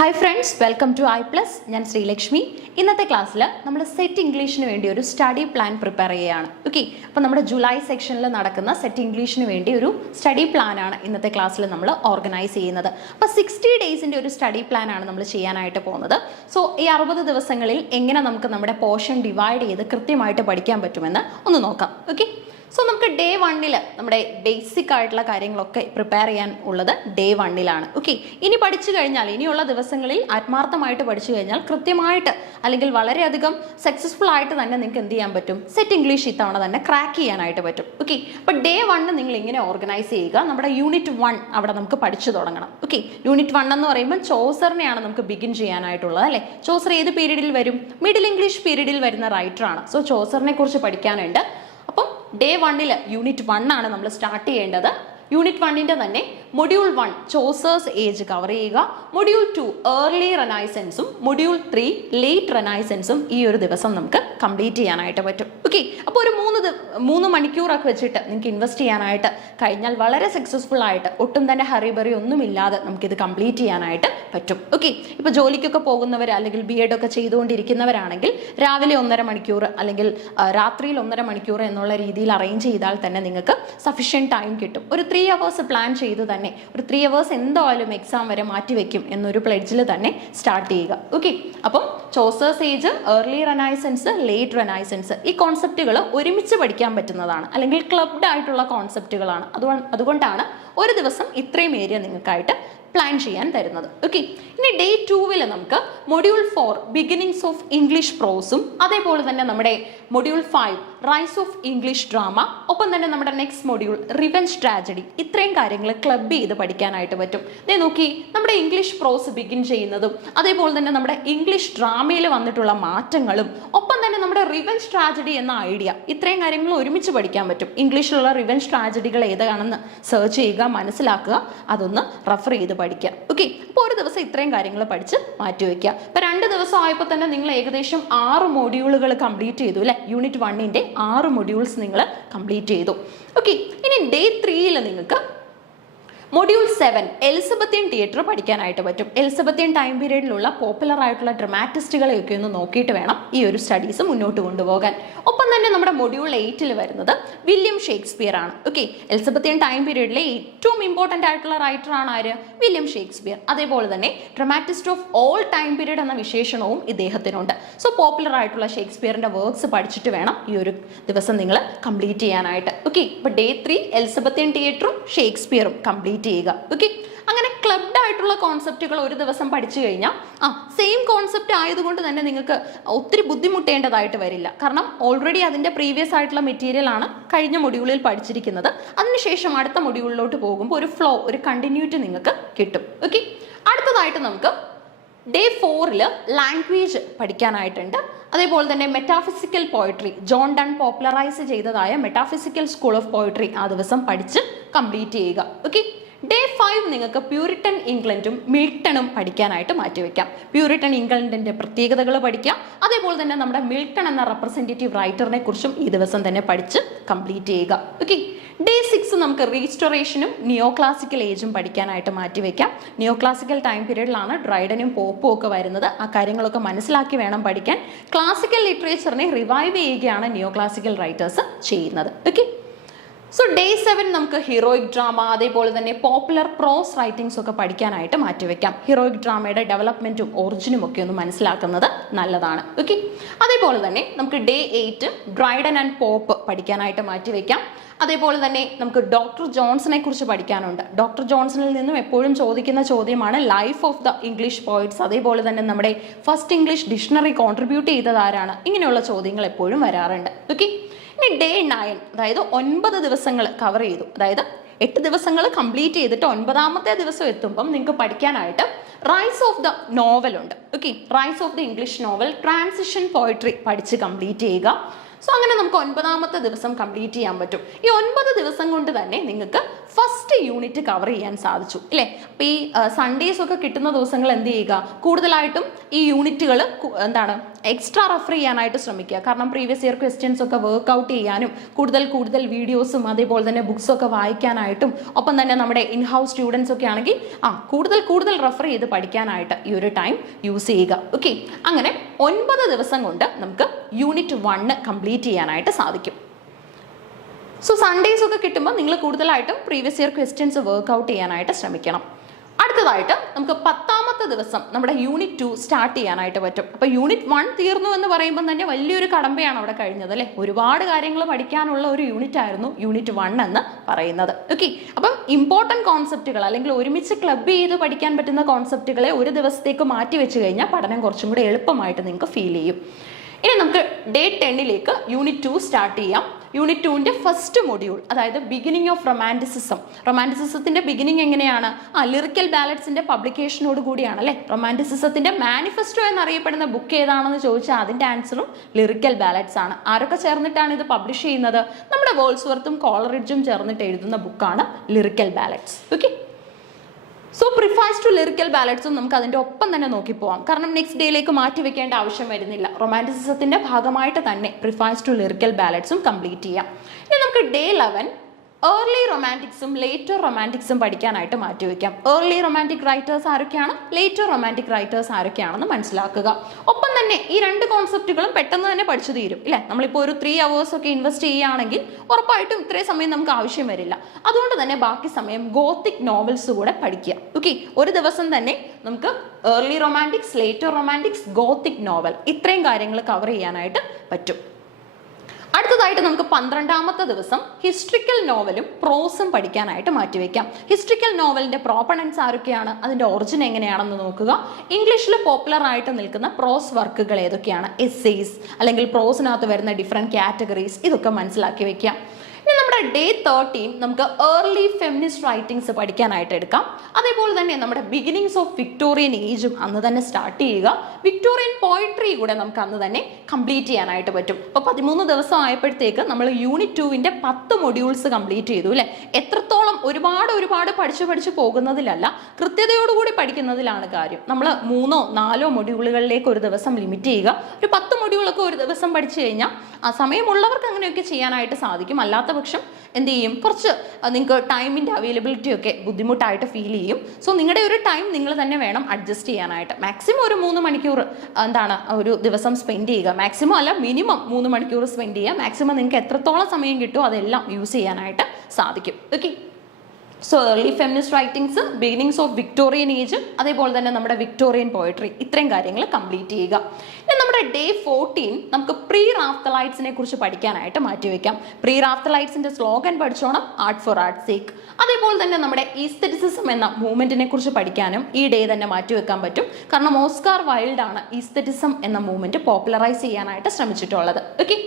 Hi friends, welcome to I plus. ഞാൻ ശ്രീലക്ഷ്മി. ഇന്നത്തെ ക്ലാസ്സിൽ നമ്മൾ സെറ്റ് ഇംഗ്ലീഷിന് വേണ്ടി ഒരു സ്റ്റഡി പ്ലാൻ പ്രിപ്പയർ ചെയ്യുകയാണ്. ഓക്കെ, അപ്പോൾ നമ്മുടെ ജൂലൈ സെക്ഷനിൽ നടക്കുന്ന സെറ്റ് ഇംഗ്ലീഷിന് വേണ്ടി ഒരു സ്റ്റഡി പ്ലാനാണ് ഇന്നത്തെ ക്ലാസ്സിൽ നമ്മൾ ഓർഗനൈസ് ചെയ്യുന്നത്. അപ്പോൾ 60 ഡേയ്സിൻ്റെ ഒരു സ്റ്റഡി പ്ലാനാണ് നമ്മൾ ചെയ്യാനായിട്ട് പോകുന്നത്. സോ ഈ 60 ദിവസങ്ങളിൽ എങ്ങനെ നമുക്ക് നമ്മുടെ പോർഷൻ ഡിവൈഡ് ചെയ്ത് കൃത്യമായിട്ട് പഠിക്കാൻ പറ്റുമെന്ന് ഒന്ന് നോക്കാം. ഓക്കെ, സോ നമുക്ക് ഡേ 1 നമ്മുടെ ബേസിക് ആയിട്ടുള്ള കാര്യങ്ങളൊക്കെ പ്രിപ്പയർ ചെയ്യാൻ ഉള്ളത് ഡേ 1 ഓക്കെ, ഇനി പഠിച്ചു കഴിഞ്ഞാൽ ഇനിയുള്ള ദിവസങ്ങളിൽ ആത്മാർത്ഥമായിട്ട് പഠിച്ചു കഴിഞ്ഞാൽ കൃത്യമായിട്ട് അല്ലെങ്കിൽ വളരെയധികം സക്സസ്ഫുൾ ആയിട്ട് തന്നെ നിങ്ങൾക്ക് എന്ത് ചെയ്യാൻ പറ്റും, സെറ്റ് ഇംഗ്ലീഷ് ഇത്തവണ തന്നെ ക്രാക്ക് ചെയ്യാനായിട്ട് പറ്റും. ഓക്കെ, അപ്പോൾ ഡേ 1 നിങ്ങൾ ഇങ്ങനെ ഓർഗനൈസ് ചെയ്യുക. നമ്മുടെ യൂണിറ്റ് 1 അവിടെ നമുക്ക് പഠിച്ചു തുടങ്ങണം. ഓക്കെ, യൂണിറ്റ് 1 എന്ന് പറയുമ്പോൾ ചോസറിനെയാണ് നമുക്ക് ബിഗിൻ ചെയ്യാനായിട്ടുള്ളത് അല്ലേ. ചോസർ ഏത് പീരീഡിൽ വരും? മിഡിൽ ഇംഗ്ലീഷ് പീരീഡിൽ വരുന്ന റൈറ്ററാണ്. സോ ചോസറിനെ കുറിച്ച് പഠിക്കാനുണ്ട്. അപ്പം ഡേ 1 യൂണിറ്റ് 1 ആണ് നമ്മൾ സ്റ്റാർട്ട് ചെയ്യേണ്ടത്. യൂണിറ്റ് 1 തന്നെ മൊഡ്യൂൾ 1 ചോസേഴ്സ് ഏജ് കവർ ചെയ്യുക, മൊഡ്യൂൾ 2 ഏർലി റെനൈസൻസും മൊഡ്യൂൾ 3 ലേറ്റ് റെനൈസൻസും ഈ ഒരു ദിവസം നമുക്ക് കംപ്ലീറ്റ് ചെയ്യാനായിട്ട് പറ്റും. ഓക്കെ, അപ്പോൾ ഒരു 3 മണിക്കൂറൊക്കെ വെച്ചിട്ട് നിങ്ങൾക്ക് ഇൻവെസ്റ്റ് ചെയ്യാനായിട്ട് കഴിഞ്ഞാൽ വളരെ സക്സസ്ഫുൾ ആയിട്ട് ഒട്ടും തന്നെ ഹറിബറി ഒന്നുമില്ലാതെ നമുക്കിത് കംപ്ലീറ്റ് ചെയ്യാനായിട്ട് പറ്റും. ഓക്കെ, ഇപ്പോൾ ജോലിക്കൊക്കെ പോകുന്നവർ അല്ലെങ്കിൽ BEd ഒക്കെ ചെയ്തുകൊണ്ടിരിക്കുന്നവരാണെങ്കിൽ രാവിലെ 1.5 മണിക്കൂർ അല്ലെങ്കിൽ രാത്രിയിൽ 1.5 മണിക്കൂർ എന്നുള്ള രീതിയിൽ അറേഞ്ച് ചെയ്താൽ തന്നെ നിങ്ങൾക്ക് സഫീഷ്യൻറ്റ് ടൈം കിട്ടും. ഒരു 3 hours പ്ലാൻ ചെയ്ത് തന്നെ ഒരു 3 hours എന്തായാലും എക്സാം വരെ മാറ്റിവെക്കും എന്നൊരു പ്ലെഡ്ജിൽ തന്നെ സ്റ്റാർട്ട് ചെയ്യുക. ഓക്കെ, അപ്പം Chaucer's age, early Renaissance, late Renaissance ഈ കോൺസെപ്റ്റുകൾ ഒരുമിച്ച് പഠിക്കാൻ പറ്റുന്നതാണ് അല്ലെങ്കിൽ ക്ലബ്ഡ് ആയിട്ടുള്ള കോൺസെപ്റ്റുകളാണ്. അതുകൊണ്ടാണ് ഒരു ദിവസം ഇത്രയും ഏരിയ നിങ്ങൾക്കായിട്ട് പ്ലാൻ ചെയ്യാൻ തരുന്നത്. ഓക്കെ, ഇനി ഡേ 2 നമുക്ക് മൊഡ്യൂൾ 4 ബിഗിനിങ്സ് ഓഫ് ഇംഗ്ലീഷ് പ്രോസും അതേപോലെ തന്നെ നമ്മുടെ module 5 rise of English drama, ഒപ്പം തന്നെ നമ്മുടെ നെക്സ്റ്റ് മൊഡ്യൂൾ റിവെഞ്ച് ട്രാജഡി ഇത്രയും കാര്യങ്ങൾ ക്ലബ് ചെയ്ത് പഠിക്കാനായിട്ട് പറ്റും. ദേ നോക്കി, നമ്മുടെ ഇംഗ്ലീഷ് പ്രോസ് ബിഗിൻ ചെയ്യുന്നതും അതേപോലെ തന്നെ നമ്മുടെ ഇംഗ്ലീഷ് ഡ്രാമയിൽ വന്നിട്ടുള്ള മാറ്റങ്ങളും ഒപ്പം തന്നെ നമ്മുടെ റിവെഞ്ച് ട്രാജഡി എന്ന ഐഡിയ ഇത്രയും കാര്യങ്ങൾ ഒരുമിച്ച് പഠിക്കാൻ പറ്റും. ഇംഗ്ലീഷിലുള്ള റിവെഞ്ച് ട്രാജഡികൾ ഏതാണെന്ന് സെർച്ച് ചെയ്യുക, മനസ്സിലാക്കുക, അതൊന്ന് റെഫർ ചെയ്ത് പഠിക്കുക. ഓക്കെ, അപ്പോൾ ഒരു ദിവസം ഇത്രയും കാര്യങ്ങൾ പഠിച്ച് മാറ്റിവെക്കുക. ഇപ്പോൾ 2 ദിവസം ആയപ്പോൾ തന്നെ നിങ്ങൾ ഏകദേശം 6 മൊഡ്യൂളുകൾ കംപ്ലീറ്റ് ചെയ്തു അല്ലേ. യൂണിറ്റ് 1 6 മൊഡ്യൂൾസ് നിങ്ങൾ കംപ്ലീറ്റ് ചെയ്തു. ഓക്കെ, ഇനി ഡേ 3 നിങ്ങൾക്ക് മൊഡ്യൂൾ 7 എലിസബത്തിയൻ തിയേറ്റർ പഠിക്കാനായിട്ട് പറ്റും. എലിസബത്തിയൻ ടൈം പീരീഡിലുള്ള പോപ്പുലർ ആയിട്ടുള്ള ഡ്രമാറ്റിസ്റ്റുകളെയൊക്കെ ഒന്ന് നോക്കിയിട്ട് വേണം ഈ ഒരു സ്റ്റഡീസ് മുന്നോട്ട് കൊണ്ടുപോകാൻ. ഒപ്പം തന്നെ നമ്മുടെ മൊഡ്യൂൾ 8 വരുന്നത് വില്യം ഷേക്സ്പിയർ ആണ്. ഓക്കെ, എലിസബത്തിയൻ ടൈം പീരീഡിലെ ഏറ്റവും ഇമ്പോർട്ടൻ്റ് ആയിട്ടുള്ള റൈറ്റർ ആണ് ആര്? William Shakespeare. അതേപോലെ തന്നെ dramatist of all time period എന്ന വിശേഷണവും ഇദ്ദേഹത്തിനുണ്ട്. സോ പോപ്പുലർ ആയിട്ടുള്ള ഷേക്സ്പിയറിന്റെ വർക്ക്സ് പഠിച്ചിട്ട് വേണം ഈ ഒരു ദിവസം നിങ്ങൾ കംപ്ലീറ്റ് ചെയ്യാനായിട്ട്. ഓക്കെ, ഇപ്പോൾ ഡേ 3 എലിസബത്തിയൻ തിയേറ്ററും ഷേക്സ്പിയറും കംപ്ലീറ്റ് ചെയ്യുക. ഓക്കെ, അങ്ങനെ ക്ലബ്ഡ് ആയിട്ടുള്ള കോൺസെപ്റ്റുകൾ ഒരു ദിവസം പഠിച്ചു കഴിഞ്ഞാൽ സെയിം കോൺസെപ്റ്റ് ആയതുകൊണ്ട് തന്നെ നിങ്ങൾക്ക് ഒത്തിരി ബുദ്ധിമുട്ടേണ്ടതായിട്ട് വരില്ല. കാരണം ഓൾറെഡി അതിൻ്റെ പ്രീവിയസ് ആയിട്ടുള്ള മെറ്റീരിയൽ ആണ് കഴിഞ്ഞ മൊഡ്യൂളിൽ പഠിച്ചിരിക്കുന്നത്. അതിനുശേഷം അടുത്ത മൊഡ്യൂളിലോട്ട് പോകുമ്പോൾ ഒരു ഫ്ലോ, ഒരു കണ്ടിന്യൂറ്റി നിങ്ങൾക്ക് കിട്ടും. ഓക്കെ, അടുത്തതായിട്ട് നമുക്ക് ഡേ 4 ലാംഗ്വേജ് പഠിക്കാനായിട്ടുണ്ട്. അതേപോലെ തന്നെ metaphysical poetry, John Donne popularise ചെയ്തതായ മെറ്റാഫിസിക്കൽ സ്കൂൾ ഓഫ് പോയട്രി ആ ദിവസം പഠിച്ച് കംപ്ലീറ്റ് ചെയ്യുക. ഓക്കെ, ഡേ 5 നിങ്ങൾക്ക് പ്യൂരിറ്റൻ ഇംഗ്ലണ്ടും മിൽട്ടണും പഠിക്കാനായിട്ട് മാറ്റിവെക്കാം. പ്യൂരിറ്റൻ ഇംഗ്ലണ്ടിന്റെ പ്രത്യേകതകൾ പഠിക്കാം. അതേപോലെ തന്നെ നമ്മുടെ മിൽട്ടൺ എന്ന റെപ്രസെൻറ്റേറ്റീവ് റൈറ്ററിനെ കുറിച്ചും ഈ ദിവസം തന്നെ പഠിച്ച് കംപ്ലീറ്റ് ചെയ്യുക. ഓക്കെ, ഡേ 6 നമുക്ക് റീസ്റ്റോറേഷനും നിയോ ക്ലാസിക്കൽ ഏജും പഠിക്കാനായിട്ട് മാറ്റിവെക്കാം. നിയോ ക്ലാസിക്കൽ ടൈം പീരീഡിലാണ് ഡ്രൈഡനും പോപ്പും ഒക്കെ വരുന്നത്. ആ കാര്യങ്ങളൊക്കെ മനസ്സിലാക്കി വേണം പഠിക്കാൻ. ക്ലാസിക്കൽ ലിറ്ററേച്ചറിനെ റിവൈവ് ചെയ്യുകയാണ് നിയോ ക്ലാസിക്കൽ റൈറ്റേഴ്സ് ചെയ്യുന്നത്. ഓക്കെ, സോ ഡേ 7 നമുക്ക് ഹീറോയിക് ഡ്രാമ അതേപോലെ തന്നെ പോപ്പുലർ പ്രോസ് റൈറ്റിംഗ്സ് ഒക്കെ പഠിക്കാനായിട്ട് മാറ്റിവെക്കാം. ഹീറോയിക് ഡ്രാമയുടെ ഡെവലപ്മെൻറ്റും ഒറിജിനും ഒക്കെ ഒന്ന് മനസ്സിലാക്കുന്നത് നല്ലതാണ്. ഓക്കെ, അതേപോലെ തന്നെ നമുക്ക് ഡേ 8 ഡ്രൈഡൻ ആൻഡ് പോപ്പ് പഠിക്കാനായിട്ട് മാറ്റിവെക്കാം. അതേപോലെ തന്നെ നമുക്ക് ഡോക്ടർ ജോൺസനെ കുറിച്ച് പഠിക്കാനുണ്ട്. ഡോക്ടർ ജോൺസണിൽ നിന്നും എപ്പോഴും ചോദിക്കുന്ന ചോദ്യമാണ് life of the English poets. അതേപോലെ തന്നെ നമ്മുടെ ഫസ്റ്റ് ഇംഗ്ലീഷ് ഡിക്ഷണറി കോൺട്രിബ്യൂട്ട് ചെയ്തത് ആരാണ്? ഇങ്ങനെയുള്ള ചോദ്യങ്ങൾ എപ്പോഴും വരാറുണ്ട്. ഓക്കെ, ഇനി ഡേ 9 അതായത് 9 ദിവസങ്ങൾ കവർ ചെയ്തു. അതായത് 8 ദിവസങ്ങൾ കംപ്ലീറ്റ് ചെയ്തിട്ട് 9ാമത്തെ ദിവസം എത്തുമ്പം നിങ്ങൾക്ക് പഠിക്കാനായിട്ട് റൈസ് ഓഫ് ദ നോവൽ ഉണ്ട്. Okay, rise of the English novel transition poetry പഠിച്ച് കംപ്ലീറ്റ് ചെയ്യുക. സോ അങ്ങനെ നമുക്ക് 9ാമത്തെ ദിവസം കംപ്ലീറ്റ് ചെയ്യാൻ പറ്റും. ഈ 9 ദിവസം കൊണ്ട് തന്നെ നിങ്ങൾക്ക് ഫസ്റ്റ് യൂണിറ്റ് കവർ ചെയ്യാൻ സാധിച്ചു അല്ലേ. അപ്പോൾ ഈ സൺഡേസ് ഒക്കെ കിട്ടുന്ന ദിവസങ്ങൾ എന്ത് ചെയ്യുക, കൂടുതലായിട്ടും ഈ യൂണിറ്റുകൾ എക്സ്ട്രാ റെഫർ ചെയ്യാനായിട്ട് ശ്രമിക്കുക. കാരണം പ്രീവിയസ് ഇയർ ക്വസ്റ്റ്യൻസ് ഒക്കെ വർക്ക്ഔട്ട് ചെയ്യാനും കൂടുതൽ വീഡിയോസും അതേപോലെ തന്നെ ബുക്സ് ഒക്കെ വായിക്കാനായിട്ടും ഒപ്പം തന്നെ നമ്മുടെ ഇൻ ഹൗസ് സ്റ്റുഡൻസ് ഒക്കെ ആണെങ്കിൽ കൂടുതൽ റെഫർ ചെയ്ത് പഠിക്കാനായിട്ട് ഈ ഒരു ടൈം യൂസ് ചെയ്യുക. ഓക്കെ, അങ്ങനെ 9 ദിവസം കൊണ്ട് നമുക്ക് യൂണിറ്റ് 1 കംപ്ലീറ്റ് ചെയ്യാനായിട്ട് സാധിക്കും. സോ സൺഡേസ് ഒക്കെ കിട്ടുമ്പോൾ നിങ്ങൾ കൂടുതലായിട്ടും പ്രീവിയസ് ഇയർ ക്വസ്റ്റ്യൻസ് വർക്ക്ഔട്ട് ചെയ്യാനായിട്ട് ശ്രമിക്കണം. അടുത്തതായിട്ട് നമുക്ക് 10ാമത്തെ ദിവസം നമ്മുടെ യൂണിറ്റ് 2 സ്റ്റാർട്ട് ചെയ്യാനായിട്ട് പറ്റും. അപ്പോൾ യൂണിറ്റ് 1 തീർന്നു എന്ന് പറയുമ്പോൾ തന്നെ വലിയൊരു കടമ്പയാണ് അവിടെ കഴിഞ്ഞത് അല്ലേ. ഒരുപാട് കാര്യങ്ങൾ പഠിക്കാനുള്ള ഒരു യൂണിറ്റ് ആയിരുന്നു യൂണിറ്റ് 1 എന്ന് പറയുന്നത്. ഓക്കെ, അപ്പം ഇമ്പോർട്ടൻറ്റ് കോൺസെപ്റ്റുകൾ അല്ലെങ്കിൽ ഒരുമിച്ച് ക്ലബ് ചെയ്ത് പഠിക്കാൻ പറ്റുന്ന കോൺസെപ്റ്റുകളെ ഒരു ദിവസത്തേക്ക് മാറ്റി വെച്ച് കഴിഞ്ഞാൽ പഠനം കുറച്ചും കൂടി എളുപ്പമായിട്ട് നിങ്ങൾക്ക് ഫീൽ ചെയ്യും. ഇനി നമുക്ക് ഡേ 10ലേക്ക് യൂണിറ്റ് 2 സ്റ്റാർട്ട് ചെയ്യാം. യൂണിറ്റ് 2ന്റെ ഫസ്റ്റ് മൊഡ്യൂൾ, അതായത് ബിഗിനിങ് ഓഫ് റൊമാൻറ്റിസിസത്തിന്റെ ബിഗിനിങ് എങ്ങനെയാണ്? ലിറിക്കൽ ബാലഡ്സിന്റെ പബ്ലിക്കേഷനോട് കൂടിയാണ് അല്ലെ. റൊമാൻറ്റിസിസത്തിന്റെ മാനിഫെസ്റ്റോ എന്നറിയപ്പെടുന്ന ബുക്ക് ഏതാണെന്ന് ചോദിച്ചാൽ അതിന്റെ ആൻസറും ലിറിക്കൽ ബാലഡ്സ് ആണ്. ആരൊക്കെ ചേർന്നിട്ടാണ് ഇത് പബ്ലിഷ് ചെയ്യുന്നത്? നമ്മുടെ വേൾഡ്സ്വർത്തും കോളറിഡ്ജും ചേർന്നിട്ട് എഴുതുന്ന ബുക്കാണ് lyrical ballads. Okay, so preface to lyrical ബാലഡ്സും നമുക്ക് അതിൻ്റെ ഒപ്പം തന്നെ നോക്കി പോവാം. കാരണം നെക്സ്റ്റ് ഡേയിലേക്ക് മാറ്റി വെക്കേണ്ട ആവശ്യം വരുന്നില്ല. റൊമാൻറ്റിസിസത്തിന്റെ ഭാഗമായിട്ട് തന്നെ പ്രിഫൈസ് ടു ലിറിക്കൽ ബാലഡ്സും കംപ്ലീറ്റ് ചെയ്യാം. ഇനി നമുക്ക് ഡേ 11 ഏർലി റൊമാൻറ്റിക്സും ലേറ്റർ റൊമാൻറ്റിക്സും പഠിക്കാനായിട്ട് മാറ്റിവെക്കാം. ഏർലി റൊമാൻറ്റിക് റൈറ്റേഴ്സ് ആരൊക്കെയാണ്, ലേറ്റർ റൊമാൻറ്റിക് റൈറ്റേഴ്സ് ആരൊക്കെയാണെന്ന് മനസ്സിലാക്കുക. ഒപ്പം തന്നെ ഈ രണ്ട് കോൺസെപ്റ്റുകളും പെട്ടെന്ന് തന്നെ പഠിച്ചു തീരും ഇല്ലേ. നമ്മളിപ്പോൾ ഒരു 3 hours ഒക്കെ ഇൻവെസ്റ്റ് ചെയ്യുകയാണെങ്കിൽ ഉറപ്പായിട്ടും ഇത്രയും സമയം നമുക്ക് ആവശ്യം വരില്ല. അതുകൊണ്ട് തന്നെ ബാക്കി സമയം ഗോത്തിക് നോവൽസ് കൂടെ പഠിക്കുക. ഓക്കെ, ഒരു ദിവസം തന്നെ നമുക്ക് early romantics, later romantics, Gothic novel ഇത്രയും കാര്യങ്ങൾ കവർ ചെയ്യാനായിട്ട് പറ്റും. അടുത്തതായിട്ട് നമുക്ക് 12ാമത്തെ ദിവസം ഹിസ്റ്ററിക്കൽ നോവലും പ്രോസും പഠിക്കാനായിട്ട് മാറ്റിവെക്കാം. ഹിസ്റ്ററിക്കൽ നോവലിന്റെ പ്രോപ്പണൻസ് ആരൊക്കെയാണ്, അതിന്റെ ഒറിജിൻ എങ്ങനെയാണെന്ന് നോക്കുക. ഇംഗ്ലീഷിൽ പോപ്പുലർ ആയിട്ട് നിൽക്കുന്ന പ്രോസ് വർക്കുകൾ ഏതൊക്കെയാണ്, എസ്സേസ് അല്ലെങ്കിൽ പ്രോസിനകത്ത് വരുന്ന ഡിഫറെന്റ് കാറ്റഗറീസ്, ഇതൊക്കെ മനസ്സിലാക്കി വെക്കാം. ഇനി നമ്മുടെ ഡേ 13 നമുക്ക് ഏർലി ഫെമിനിസ്റ്റ് റൈറ്റിംഗ്സ് പഠിക്കാനായിട്ട് എടുക്കാം. അതേപോലെ തന്നെ നമ്മുടെ ബിഗിനിങ്സ് ഓഫ് വിക്ടോറിയൻ ഏജും അന്ന് തന്നെ സ്റ്റാർട്ട് ചെയ്യുക. വിക്ടോറിയൻ പോയിട്രി കൂടെ നമുക്ക് അന്ന് തന്നെ കംപ്ലീറ്റ് ചെയ്യാനായിട്ട് പറ്റും. അപ്പോൾ 13 ദിവസം ആയപ്പോഴത്തേക്ക് നമ്മൾ യൂണിറ്റ് 2ന്റെ 10 മൊഡ്യൂൾസ് കംപ്ലീറ്റ് ചെയ്തു അല്ലേ. എത്രത്തോളം ഒരുപാട് പഠിച്ചു പോകുന്നതിലല്ല, കൃത്യതയോടുകൂടി പഠിക്കുന്നതിലാണ് കാര്യം. നമ്മൾ 3 or 4 മൊഡ്യൂളുകളിലേക്ക് ഒരു ദിവസം ലിമിറ്റ് ചെയ്യുക. ഒരു 10 മൊഡ്യൂളൊക്കെ ഒരു ദിവസം പഠിച്ചു കഴിഞ്ഞാൽ ആ സമയമുള്ളവർക്ക് അങ്ങനെയൊക്കെ ചെയ്യാനായിട്ട് സാധിക്കും. അല്ലാത്ത പക്ഷം എന്ത് ചെയ്യും, കുറച്ച് നിങ്ങൾക്ക് ടൈമിൻ്റെ അവൈലബിലിറ്റി ഒക്കെ ബുദ്ധിമുട്ടായിട്ട് ഫീൽ ചെയ്യും. സോ നിങ്ങളുടെ ഒരു ടൈം നിങ്ങൾ തന്നെ വേണം അഡ്ജസ്റ്റ് ചെയ്യാനായിട്ട്. മാക്സിമം ഒരു 3 മണിക്കൂർ ഒരു ദിവസം സ്പെൻഡ് ചെയ്യുക. മാക്സിമം അല്ല, മിനിമം 3 മണിക്കൂർ സ്പെൻഡ് ചെയ്യുക. മാക്സിമം നിങ്ങൾക്ക് എത്രത്തോളം സമയം കിട്ടുമോ അതെല്ലാം യൂസ് ചെയ്യാനായിട്ട് സാധിക്കും. Okay, so early feminist writings, beginnings of Victorian age, അതേപോലെ തന്നെ നമ്മുടെ വിക്ടോറിയൻ പോയട്രി, ഇത്രയും കാര്യങ്ങൾ കംപ്ലീറ്റ് ചെയ്യുക. ഇനി നമ്മുടെ ഡേ 14 നമുക്ക് പ്രീ റാഫ്തലൈറ്റ്സിനെ കുറിച്ച് പഠിക്കാനായിട്ട് മാറ്റിവെക്കാം. പ്രീ റാഫ്തലൈറ്റ്സിന്റെ സ്ലോഗൻ പഠിച്ചോണം, ആർട്ട് ഫോർ ആർട്ട് സേക്ക്. അതേപോലെ തന്നെ നമ്മുടെ ഈസ്തെറ്റിസിസം എന്ന മൂവ്മെന്റിനെ കുറിച്ച് പഠിക്കാനും ഈ ഡേ തന്നെ മാറ്റിവെക്കാൻ പറ്റും. കാരണം ഓസ്കാർ വൈൽഡ് ആണ് ഈസ്തെറ്റിസം എന്ന മൂവ്മെന്റ് പോപ്പുലറൈസ് ചെയ്യാനായിട്ട് ശ്രമിച്ചിട്ടുള്ളത്. ഓക്കെ,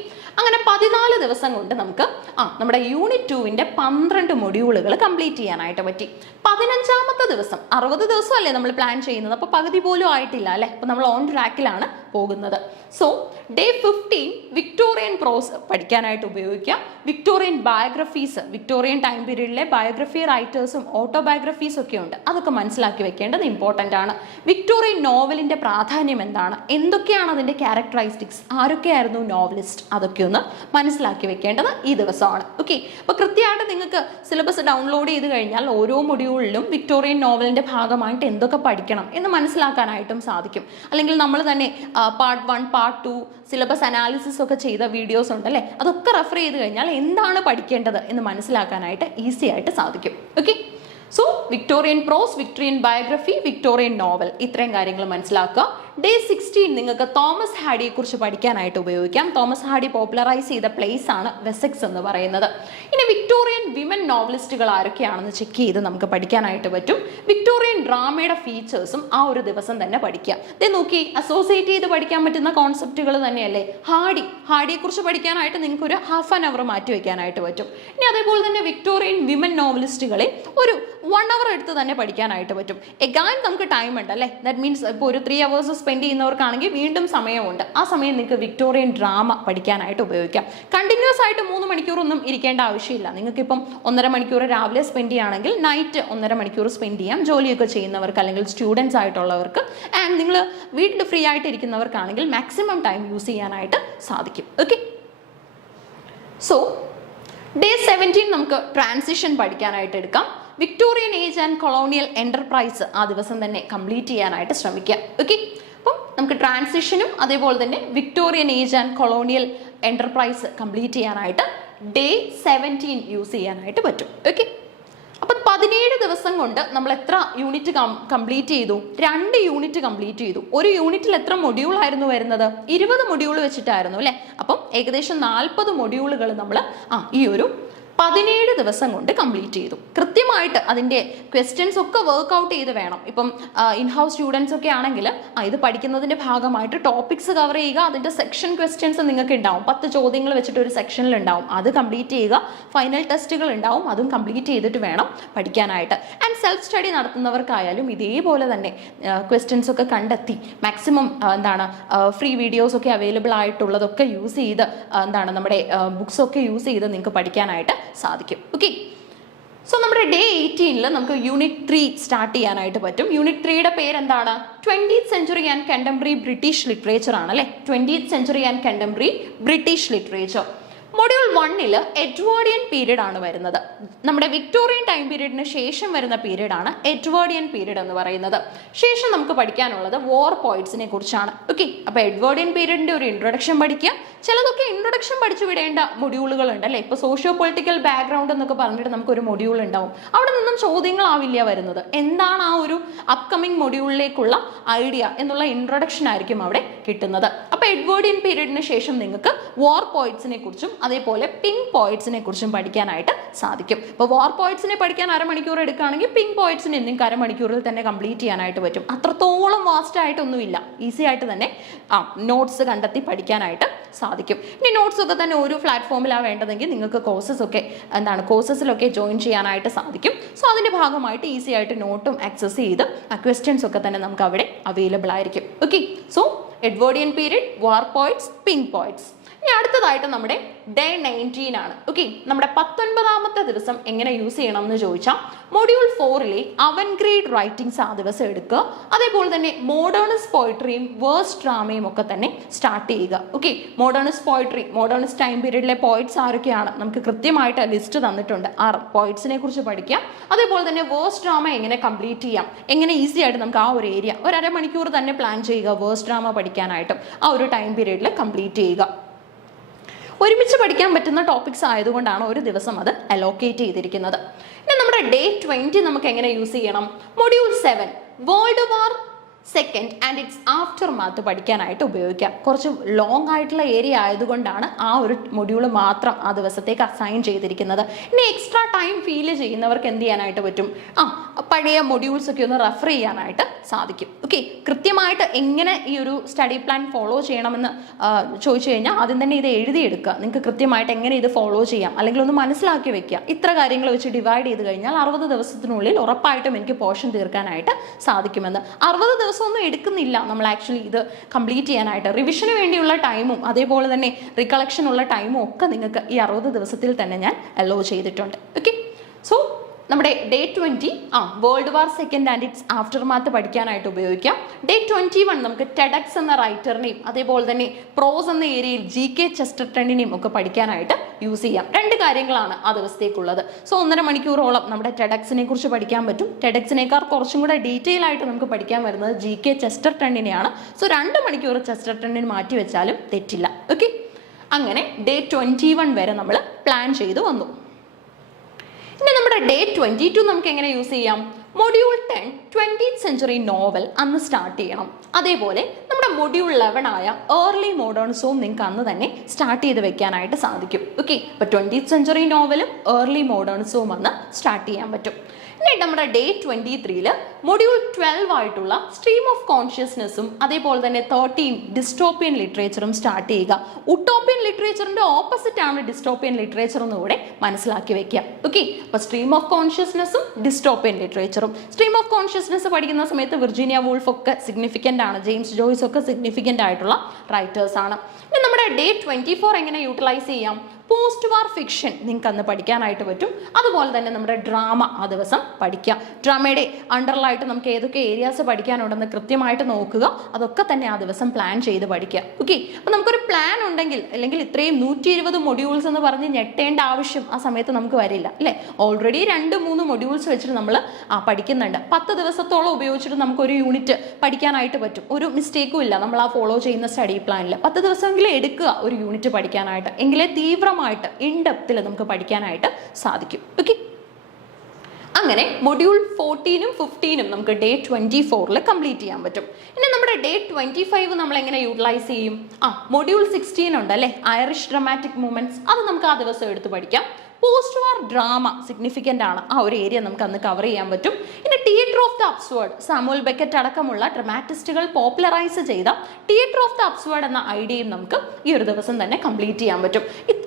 അങ്ങനെ 14 ദിവസം കൊണ്ട് നമുക്ക് നമ്മുടെ യൂണിറ്റ് 2ന്റെ 12 മൊഡ്യൂളുകൾ കംപ്ലീറ്റ് ചെയ്യാനായിട്ട് പറ്റി. 15ാമത്തെ ദിവസം, 60 ദിവസം അല്ലേ നമ്മൾ പ്ലാൻ ചെയ്യുന്നത്, അപ്പോൾ പകുതി പോലും ആയിട്ടില്ല അല്ലേ. അപ്പോൾ നമ്മൾ ഓൺ ട്രാക്കിലാണ് പോകുന്നത്. സോ ഡേ 15 വിക്ടോറിയൻ പ്രോസ് പഠിക്കാനായിട്ട് ഉപയോഗിക്കാം. വിക്ടോറിയൻ ബയോഗ്രഫീസ്, വിക്ടോറിയൻ ടൈം പീരീഡിലെ ബയോഗ്രഫി റൈറ്റേഴ്സും ഓട്ടോബയോഗ്രഫീസ് ഒക്കെ ഉണ്ട്. അതൊക്കെ മനസ്സിലാക്കി വെക്കേണ്ടത് ഇമ്പോർട്ടൻ്റ് ആണ്. വിക്ടോറിയൻ നോവലിന്റെ പ്രാധാന്യം എന്താണ്, എന്തൊക്കെയാണ് അതിന്റെ ക്യാരക്ടറിസ്റ്റിക്സ്, ആരൊക്കെയായിരുന്നു നോവലിസ്റ്റ്, അതൊക്കെ ഒന്ന് മനസ്സിലാക്കി വെക്കേണ്ടത് ഈ ദിവസമാണ്. ഓക്കെ, അപ്പോൾ കൃത്യമായിട്ട് നിങ്ങൾക്ക് സിലബസ് ഡൗൺലോഡ് ചെയ്ത് കഴിഞ്ഞാൽ ഓരോ മൊഡ്യൂളിലും വിക്ടോറിയൻ നോവലിന്റെ ഭാഗമായിട്ട് എന്തൊക്കെ പഠിക്കണം എന്ന് മനസ്സിലാക്കാനായിട്ടും സാധിക്കും. അല്ലെങ്കിൽ നമ്മൾ തന്നെ പാർട്ട് 1, പാർട്ട് 2 സിലബസ് അനാലിസിസ് ഒക്കെ ചെയ്ത വീഡിയോസ് ഉണ്ടല്ലേ, അതൊക്കെ റെഫർ ചെയ്ത് കഴിഞ്ഞാൽ എന്താണ് പഠിക്കേണ്ടത് എന്ന് മനസ്സിലാക്കാനായിട്ട് ഈസി ആയിട്ട് സാധിക്കും. ഓക്കെ, സോ വിക്ടോറിയൻ പ്രോസ്, വിക്ടോറിയൻ ബയോഗ്രഫി, വിക്ടോറിയൻ നോവൽ, ഇത്രയും കാര്യങ്ങൾ മനസ്സിലാക്കുക. ഡേ 16 നിങ്ങൾക്ക് തോമസ് ഹാഡിയെ കുറിച്ച് പഠിക്കാനായിട്ട് ഉപയോഗിക്കാം. തോമസ് ഹാഡി പോപ്പുലറൈസ് ചെയ്ത പ്ലേസ് ആണ് വെസെക്സ് എന്ന് പറയുന്നത്. ഇനി വിക്ടോറിയൻ വിമൻ നോവലിസ്റ്റുകൾ ആരൊക്കെയാണെന്ന് ചെക്ക് ചെയ്ത് നമുക്ക് പഠിക്കാനായിട്ട് പറ്റും. വിക്ടോറിയൻ ഡ്രാമയുടെ ഫീച്ചേഴ്സും ആ ഒരു ദിവസം തന്നെ പഠിക്കുക. ഇത് നോക്കി അസോസിയേറ്റ് ചെയ്ത് പഠിക്കാൻ പറ്റുന്ന കോൺസെപ്റ്റുകൾ തന്നെയല്ലേ. ഹാഡിയെ കുറിച്ച് പഠിക്കാനായിട്ട് നിങ്ങൾക്ക് ഒരു ½ an hour മാറ്റി വെക്കാനായിട്ട് പറ്റും. ഇനി അതേപോലെ തന്നെ വിക്ടോറിയൻ വിമൻ നോവലിസ്റ്റുകളെ ഒരു 1 hour എടുത്ത് തന്നെ പഠിക്കാനായിട്ട് പറ്റും. എഗൈൻ നമുക്ക് ടൈം ഉണ്ട് അല്ലേ. ദാറ്റ് മീൻസ് ഇപ്പോൾ ഒരു 3 hours സ്പെൻഡ് ചെയ്യുന്നവർക്കാണെങ്കിൽ വീണ്ടും സമയമുണ്ട്. ആ സമയം നിങ്ങൾക്ക് വിക്ടോറിയൻ ഡ്രാമ പഠിക്കാനായിട്ട് ഉപയോഗിക്കാം. കണ്ടിന്യൂസ് ആയിട്ട് 3 മണിക്കൂറൊന്നും ഇരിക്കേണ്ട ആവശ്യമില്ല. നിങ്ങൾക്കിപ്പം 1.5 മണിക്കൂർ രാവിലെ സ്പെൻഡ് ചെയ്യുകയാണെങ്കിൽ നൈറ്റ് 1.5 മണിക്കൂർ സ്പെൻഡ് ചെയ്യാം. ജോലിയൊക്കെ ചെയ്യുന്നവർക്ക് അല്ലെങ്കിൽ സ്റ്റുഡൻസ് ആയിട്ടുള്ളവർക്ക് ആൻഡ് നിങ്ങൾ വീട്ടിൽ ഫ്രീ ആയിട്ട് ഇരിക്കുന്നവർക്കാണെങ്കിൽ മാക്സിമം ടൈം യൂസ് ചെയ്യാനായിട്ട് സാധിക്കും. ഓക്കെ, സോ ഡേ 17 നമുക്ക് ട്രാൻസിഷൻ പഠിക്കാനായിട്ട് എടുക്കാം. Victorian age and colonial enterprise ആ ദിവസം തന്നെ കംപ്ലീറ്റ് ചെയ്യാനായിട്ട് ശ്രമിക്കാം. ഓക്കെ, അപ്പം നമുക്ക് ട്രാൻസിഷനും അതേപോലെ തന്നെ Victorian age and colonial enterprise complete ചെയ്യാനായിട്ട് ഡേ 17 യൂസ് ചെയ്യാനായിട്ട് പറ്റും. ഓക്കെ, അപ്പം 17 ദിവസം കൊണ്ട് നമ്മൾ എത്ര യൂണിറ്റ് കംപ്ലീറ്റ് ചെയ്തു? 2 യൂണിറ്റ് കംപ്ലീറ്റ് ചെയ്തു. ഒരു യൂണിറ്റിൽ എത്ര മൊഡ്യൂൾ ആയിരുന്നു വരുന്നത്? 20 മൊഡ്യൂൾ വെച്ചിട്ടായിരുന്നു അല്ലേ? അപ്പം ഏകദേശം 40 മൊഡ്യൂളുകൾ നമ്മൾ ഈ ഒരു 17 ദിവസം കൊണ്ട് കംപ്ലീറ്റ് ചെയ്തു. കൃത്യമായിട്ട് അതിൻ്റെ ക്വസ്റ്റ്യൻസ് ഒക്കെ വർക്ക്ഔട്ട് ചെയ്ത് വേണം. ഇപ്പം ഇൻഹൗസ് സ്റ്റുഡൻസ് ഒക്കെ ആണെങ്കിൽ ഇത് പഠിക്കുന്നതിൻ്റെ ഭാഗമായിട്ട് ടോപ്പിക്സ് കവർ ചെയ്യുക. അതിൻ്റെ സെക്ഷൻ ക്വസ്റ്റ്യൻസ് നിങ്ങൾക്ക് ഉണ്ടാവും. 10 ചോദ്യങ്ങൾ വെച്ചിട്ട് ഒരു സെക്ഷനിൽ ഉണ്ടാവും. അത് കംപ്ലീറ്റ് ചെയ്യുക. ഫൈനൽ ടെസ്റ്റുകൾ ഉണ്ടാവും. അതും കംപ്ലീറ്റ് ചെയ്തിട്ട് വേണം പഠിക്കാനായിട്ട്. ആൻഡ് സെൽഫ് സ്റ്റഡി നടത്തുന്നവർക്കായാലും ഇതേപോലെ തന്നെ ക്വസ്റ്റ്യൻസ് ഒക്കെ കണ്ടെത്തി മാക്സിമം ഫ്രീ വീഡിയോസ് ഒക്കെ അവൈലബിൾ ആയിട്ടുള്ളതൊക്കെ യൂസ് ചെയ്ത് നമ്മുടെ ബുക്സ് ഒക്കെ യൂസ് ചെയ്ത് നിങ്ങൾക്ക് പഠിക്കാനായിട്ട് സാധിക്കും. ഓക്കെ, സോ നമ്മുടെ ഡേ 18 നമുക്ക് യൂണിറ്റ് 3 സ്റ്റാർട്ട് ചെയ്യാനായിട്ട് പറ്റും. യൂണിറ്റ് 3യുടെ പേരെന്താണ്? 20th century and contemporary British literature ആണ് അല്ലേ? 20th century and contemporary British literature. Module 1 Edwardian period ആണ് വരുന്നത്. നമ്മുടെ വിക്ടോറിയൻ ടൈം പീരീഡിന് ശേഷം വരുന്ന പീരീഡ് ആണ് എഡ്വേർഡിയൻ പീരീഡ് എന്ന് പറയുന്നത്. ശേഷം നമുക്ക് പഠിക്കാനുള്ളത് വാർ പോയിറ്റ്സിനെ കുറിച്ചാണ്. ഓക്കെ, അപ്പോൾ എഡ്വേർഡിയൻ പീരീഡിന്റെ ഒരു ഇൻട്രൊഡക്ഷൻ പഠിക്കുക. ചിലതൊക്കെ ഇൻട്രൊഡക്ഷൻ പഠിച്ചു വിടേണ്ട മൊഡ്യൂളുകൾ ഉണ്ട് അല്ലേ? ഇപ്പോൾ സോഷ്യോ പൊളിറ്റിക്കൽ ബാക്ക്ഗ്രൗണ്ട് എന്നൊക്കെ പറഞ്ഞിട്ട് നമുക്കൊരു മൊഡ്യൂൾ ഉണ്ടാവും. അവിടെ നിന്നും ചോദ്യങ്ങളാവില്ല വരുന്നത്. എന്താണ് ആ ഒരു അപ്കമിങ് മൊഡ്യൂളിലേക്കുള്ള ഐഡിയ എന്നുള്ള ഇൻട്രൊഡക്ഷൻ ആയിരിക്കും അവിടെ കിട്ടുന്നത്. അപ്പോൾ എഡ്വേർഡിയൻ പീരീഡിന് ശേഷം നിങ്ങൾക്ക് വാർ പോയിറ്റ്സിനെ കുറിച്ചും അതേപോലെ പിങ്ക് പോയിറ്റ്സിനെ കുറിച്ചും പഠിക്കാനായിട്ട് സാധിക്കും. ഇപ്പോൾ വാർ പോയിറ്റ്സിനെ പഠിക്കാൻ 1/2 മണിക്കൂർ എടുക്കുകയാണെങ്കിൽ പിങ്ക് പോയിറ്റ്സിനെ നിങ്ങൾക്ക് 1/2 മണിക്കൂറിൽ തന്നെ കംപ്ലീറ്റ് ചെയ്യാനായിട്ട് പറ്റും. അത്രത്തോളം വാസ്റ്റ് ആയിട്ടൊന്നുമില്ല. ഈസി ആയിട്ട് തന്നെ നോട്ട്സ് കണ്ടെത്തി പഠിക്കാനായിട്ട് സാധിക്കും. ഇനി നോട്ട്സ് ഒക്കെ തന്നെ ഒരു പ്ലാറ്റ്ഫോമിലാണ് വേണ്ടതെങ്കിൽ നിങ്ങൾക്ക് കോഴ്സസിലൊക്കെ ജോയിൻ ചെയ്യാനായിട്ട് സാധിക്കും. സോ അതിൻ്റെ ഭാഗമായിട്ട് ഈസി ആയിട്ട് നോട്ടും ആക്സസ് ചെയ്ത് ക്വസ്റ്റ്യൻസ് ഒക്കെ തന്നെ നമുക്ക് അവിടെ അവൈലബിൾ ആയിരിക്കും. ഓക്കെ, സോ എഡ്വേർഡിയൻ പീരീഡ്, വാർ പോയിറ്റ്സ്, പിങ്ക് പോയിറ്റ്സ്. ഇനി അടുത്തതായിട്ട് നമ്മുടെ ഡേ 19 ആണ്. ഓക്കെ, നമ്മുടെ 19ാമത്തെ ദിവസം എങ്ങനെ യൂസ് ചെയ്യണം എന്ന് ചോദിച്ചാൽ മൊഡ്യൂൾ 4 അവൻഗ്രേഡ് റൈറ്റിംഗ്സ് ആ ദിവസം എടുക്കുക. അതേപോലെ തന്നെ മോഡേണിസ്റ്റ് പോയിട്രിയും വേഴ്സ് ഡ്രാമയും ഒക്കെ തന്നെ സ്റ്റാർട്ട് ചെയ്യുക. Okay, modernist poetry, modernist time പീരീഡിലെ പോയിറ്റ്സ് ആരൊക്കെയാണ് നമുക്ക് കൃത്യമായിട്ട് ലിസ്റ്റ് തന്നിട്ടുണ്ട്. ആ പോയിറ്റ്സിനെ കുറിച്ച് പഠിക്കാം. അതേപോലെ തന്നെ വേഴ്സ് ഡ്രാമ എങ്ങനെ കംപ്ലീറ്റ് ചെയ്യാം, എങ്ങനെ ഈസി ആയിട്ട് നമുക്ക് ആ ഒരു ഏരിയ 1/2 മണിക്കൂർ തന്നെ പ്ലാൻ ചെയ്യുക വേഴ്സ് ഡ്രാമ പഠിക്കാനായിട്ടും ആ ഒരു ടൈം പീരീഡിൽ കംപ്ലീറ്റ് ചെയ്യുക. ഒരുമിച്ച് പഠിക്കാൻ പറ്റുന്ന ടോപ്പിക്സ് ആയതുകൊണ്ടാണ് ഒരു ദിവസം അത് അലോക്കേറ്റ് ചെയ്തിരിക്കുന്നത്. ഇനി നമ്മുടെ ഡേ 20 നമുക്ക് എങ്ങനെ യൂസ് ചെയ്യണം? Module 7 world war second and it's after math പഠിക്കാനായിട്ട് ഉപയോഗിക്കാം. കുറച്ച് ലോങ് ആയിട്ടുള്ള ഏരിയ ആയതുകൊണ്ടാണ് ആ ഒരു മൊഡ്യൂൾ മാത്രം ആ ദിവസത്തേക്ക് അസൈൻ ചെയ്തിരിക്കുന്നത്. ഇനി എക്സ്ട്രാ ടൈം ഫീൽ ചെയ്യുന്നവർക്ക് എന്ത് ചെയ്യാനായിട്ട് പറ്റും? പഴയ മൊഡ്യൂൾസ് ഒക്കെ ഒന്ന് റെഫർ ചെയ്യാനായിട്ട് സാധിക്കും. ഓക്കെ, കൃത്യമായിട്ട് എങ്ങനെ ഈ ഒരു സ്റ്റഡി പ്ലാൻ ഫോളോ ചെയ്യണമെന്ന് ചോദിച്ചു കഴിഞ്ഞാൽ ആദ്യം തന്നെ ഇത് എഴുതിയെടുക്കുക. നിങ്ങൾക്ക് കൃത്യമായിട്ട് എങ്ങനെ ഇത് ഫോളോ ചെയ്യാം അല്ലെങ്കിൽ ഒന്ന് മനസ്സിലാക്കി വെക്കുക. ഇത്ര കാര്യങ്ങൾ വെച്ച് ഡിവൈഡ് ചെയ്ത് കഴിഞ്ഞാൽ 60 ദിവസത്തിനുള്ളിൽ ഉറപ്പായിട്ടും എനിക്ക് പോർഷൻ തീർക്കാനായിട്ട് സാധിക്കുമെന്ന്. 60 ദിവസമൊന്നും എടുക്കുന്നില്ല നമ്മൾ ആക്ച്വലി ഇത് കംപ്ലീറ്റ് ചെയ്യാനായിട്ട്. റിവിഷന് വേണ്ടിയുള്ള ടൈമും അതേപോലെ തന്നെ റികളക്ഷനുള്ള ടൈമും ഒക്കെ നിങ്ങൾക്ക് ഈ 60 ദിവസത്തിൽ തന്നെ ഞാൻ അലോ ചെയ്തിട്ടുണ്ട്. ഓക്കെ, സോ നമ്മുടെ day 20 world war second and it's after math പഠിക്കാനായിട്ട് ഉപയോഗിക്കാം. ഡേ 21 നമുക്ക് ടെഡക്സ് എന്ന റൈറ്ററിനെയും അതേപോലെ തന്നെ പ്രോസ് എന്ന ഏരിയയിൽ GK ചെസ്റ്റർട്ടണിനെയും ഒക്കെ പഠിക്കാനായിട്ട് യൂസ് ചെയ്യാം. 2 കാര്യങ്ങളാണ് ആ ദിവസത്തേക്കുള്ളത്. സോ 1.5 മണിക്കൂറോളം നമ്മുടെ ടെഡക്സിനെ കുറിച്ച് പഠിക്കാൻ പറ്റും. ടെഡക്സിനേക്കാൾ കുറച്ചും കൂടെ ഡീറ്റെയിൽ ആയിട്ട് നമുക്ക് പഠിക്കാൻ വരുന്നത് GK ചെസ്റ്റർട്ടണിനെയാണ്. സോ 2 മണിക്കൂർ ചെസ്റ്റർട്ടണിന് മാറ്റി വെച്ചാലും തെറ്റില്ല. ഓക്കെ, അങ്ങനെ ഡേ 21 വരെ നമ്മൾ പ്ലാൻ ചെയ്ത് വന്നു. ഇനി നമ്മുടെ ഡേ 22 നമുക്ക് എങ്ങനെ യൂസ് ചെയ്യാം? മൊഡ്യൂൾ 10 20th സെഞ്ചുറി നോവൽ അന്ന് സ്റ്റാർട്ട് ചെയ്യണം. അതേപോലെ നമ്മുടെ മൊഡ്യൂൾ 11 ആയ ഏർലി മോഡേണിസവും നിങ്ങൾക്ക് അന്ന് തന്നെ സ്റ്റാർട്ട് ചെയ്ത് വെക്കാനായിട്ട് സാധിക്കും. ഓക്കെ, അപ്പോൾ 20th സെഞ്ചുറി നോവലും ഏർലി മോഡേണിസവും അന്ന് സ്റ്റാർട്ട് ചെയ്യാൻ പറ്റും. ഇനി നമ്മുടെ ഡേ 23 മൊഡ്യൂൾ 12 ആയിട്ടുള്ള സ്ട്രീം ഓഫ് കോൺഷ്യസ്നെസ്സും അതേപോലെ തന്നെ 13 ഡിസ്റ്റോപ്പിയൻ ലിറ്ററേച്ചറും സ്റ്റാർട്ട് ചെയ്യുക. ഉട്ടോപ്പിയൻ ലിറ്ററേച്ചറിന്റെ ഓപ്പോസിറ്റ് ആണ് ഡിസ്റ്റോപ്പിയൻ ലിറ്ററേച്ചർ എന്ന് കൂടെ മനസ്സിലാക്കി വെക്കുക. ഓക്കെ, അപ്പൊ സ്ട്രീം ഓഫ് കോൺഷ്യസ്നെസ്സും ഡിസ്റ്റോപ്പിയൻ ലിറ്ററേച്ചറും. സ്ട്രീം ഓഫ് കോൺഷ്യസ്നെസ് പഠിക്കുന്ന സമയത്ത് വിർജീനിയ വൂൾഫ് ഒക്കെ സിഗ്നിഫിക്കന്റ് ആണ്, ജെയിംസ് ജോയ്സ് ഒക്കെ സിഗ്നിഫിക്കന്റ് ആയിട്ടുള്ള റൈറ്റേഴ്സ് ആണ്. ഇനി നമ്മുടെ ഡേ 24 എങ്ങനെ യൂട്ടിലൈസ് ചെയ്യാം? പോസ്റ്റ് വാർ ഫിക്ഷൻ നിങ്ങൾക്ക് അന്ന് പഠിക്കാനായിട്ട് പറ്റും. അതുപോലെ തന്നെ നമ്മുടെ ഡ്രാമ ആ ദിവസം പഠിക്കാം. ഡ്രാമയുടെ അണ്ടറിലായിട്ട് നമുക്ക് ഏതൊക്കെ ഏരിയാസ് പഠിക്കാനുണ്ടെന്ന് കൃത്യമായിട്ട് നോക്കുക. അതൊക്കെ തന്നെ ആ ദിവസം പ്ലാൻ ചെയ്ത് പഠിക്കുക. ഓക്കെ, അപ്പൊ നമുക്കൊരു പ്ലാൻ ഉണ്ടെങ്കിൽ, അല്ലെങ്കിൽ ഇത്രയും 120 മൊഡ്യൂൾസ് എന്ന് പറഞ്ഞ് ഞെട്ടേണ്ട ആവശ്യം ആ സമയത്ത് നമുക്ക് വരില്ല അല്ലേ. ഓൾറെഡി 2-3 മൊഡ്യൂൾസ് വെച്ചിട്ട് നമ്മൾ പഠിക്കുന്നുണ്ട്. 10 ദിവസത്തോളം ഉപയോഗിച്ചിട്ട് നമുക്കൊരു യൂണിറ്റ് പഠിക്കാനായിട്ട് പറ്റും. ഒരു മിസ്റ്റേക്കും ഇല്ല നമ്മൾ ആ ഫോളോ ചെയ്യുന്ന സ്റ്റഡി പ്ലാനിൽ. 10 ദിവസമെങ്കിലും എടുക്കുക ഒരു യൂണിറ്റ് പഠിക്കാനായിട്ട്, എങ്കിലേ തീവ്രമായിട്ട് ഇൻഡെപ്തിൽ നമുക്ക് പഠിക്കാനായിട്ട് സാധിക്കും. ഓക്കെ, അങ്ങനെ മൊഡ്യൂൾ 14-ഉം 15-ഉം നമുക്ക് ഡേ 24 കംപ്ലീറ്റ് ചെയ്യാൻ പറ്റും. ഇനി നമ്മുടെ ഡേ 25 നമ്മൾ എങ്ങനെ യൂട്ടിലൈസ് ചെയ്യും? മൊഡ്യൂൾ 16 ഉണ്ട് അല്ലേ, ഐറിഷ് ഡ്രാമാറ്റിക് മൂവ്മെന്റ്സ്. അത് നമുക്ക് ആ ദിവസം എടുത്ത് പഠിക്കാം. പോസ്റ്റ് വാർ ഡ്രാമ സിഗ്നിഫിക്കൻ്റ് ആണ്, ആ ഒരു ഏരിയ നമുക്ക് അന്ന് കവർ ചെയ്യാൻ പറ്റും. ഇനി theatre of the absurd, Samuel Beckett അടക്കമുള്ള ഡ്രമാറ്റിസ്റ്റുകൾ പോപ്പുലറൈസ് ചെയ്ത തിയേറ്റർ ഓഫ് ദ അബ്സ്വേർഡ് എന്ന ഐഡിയയും നമുക്ക് ഈ ഒരു ദിവസം തന്നെ കംപ്ലീറ്റ് ചെയ്യാൻ പറ്റും.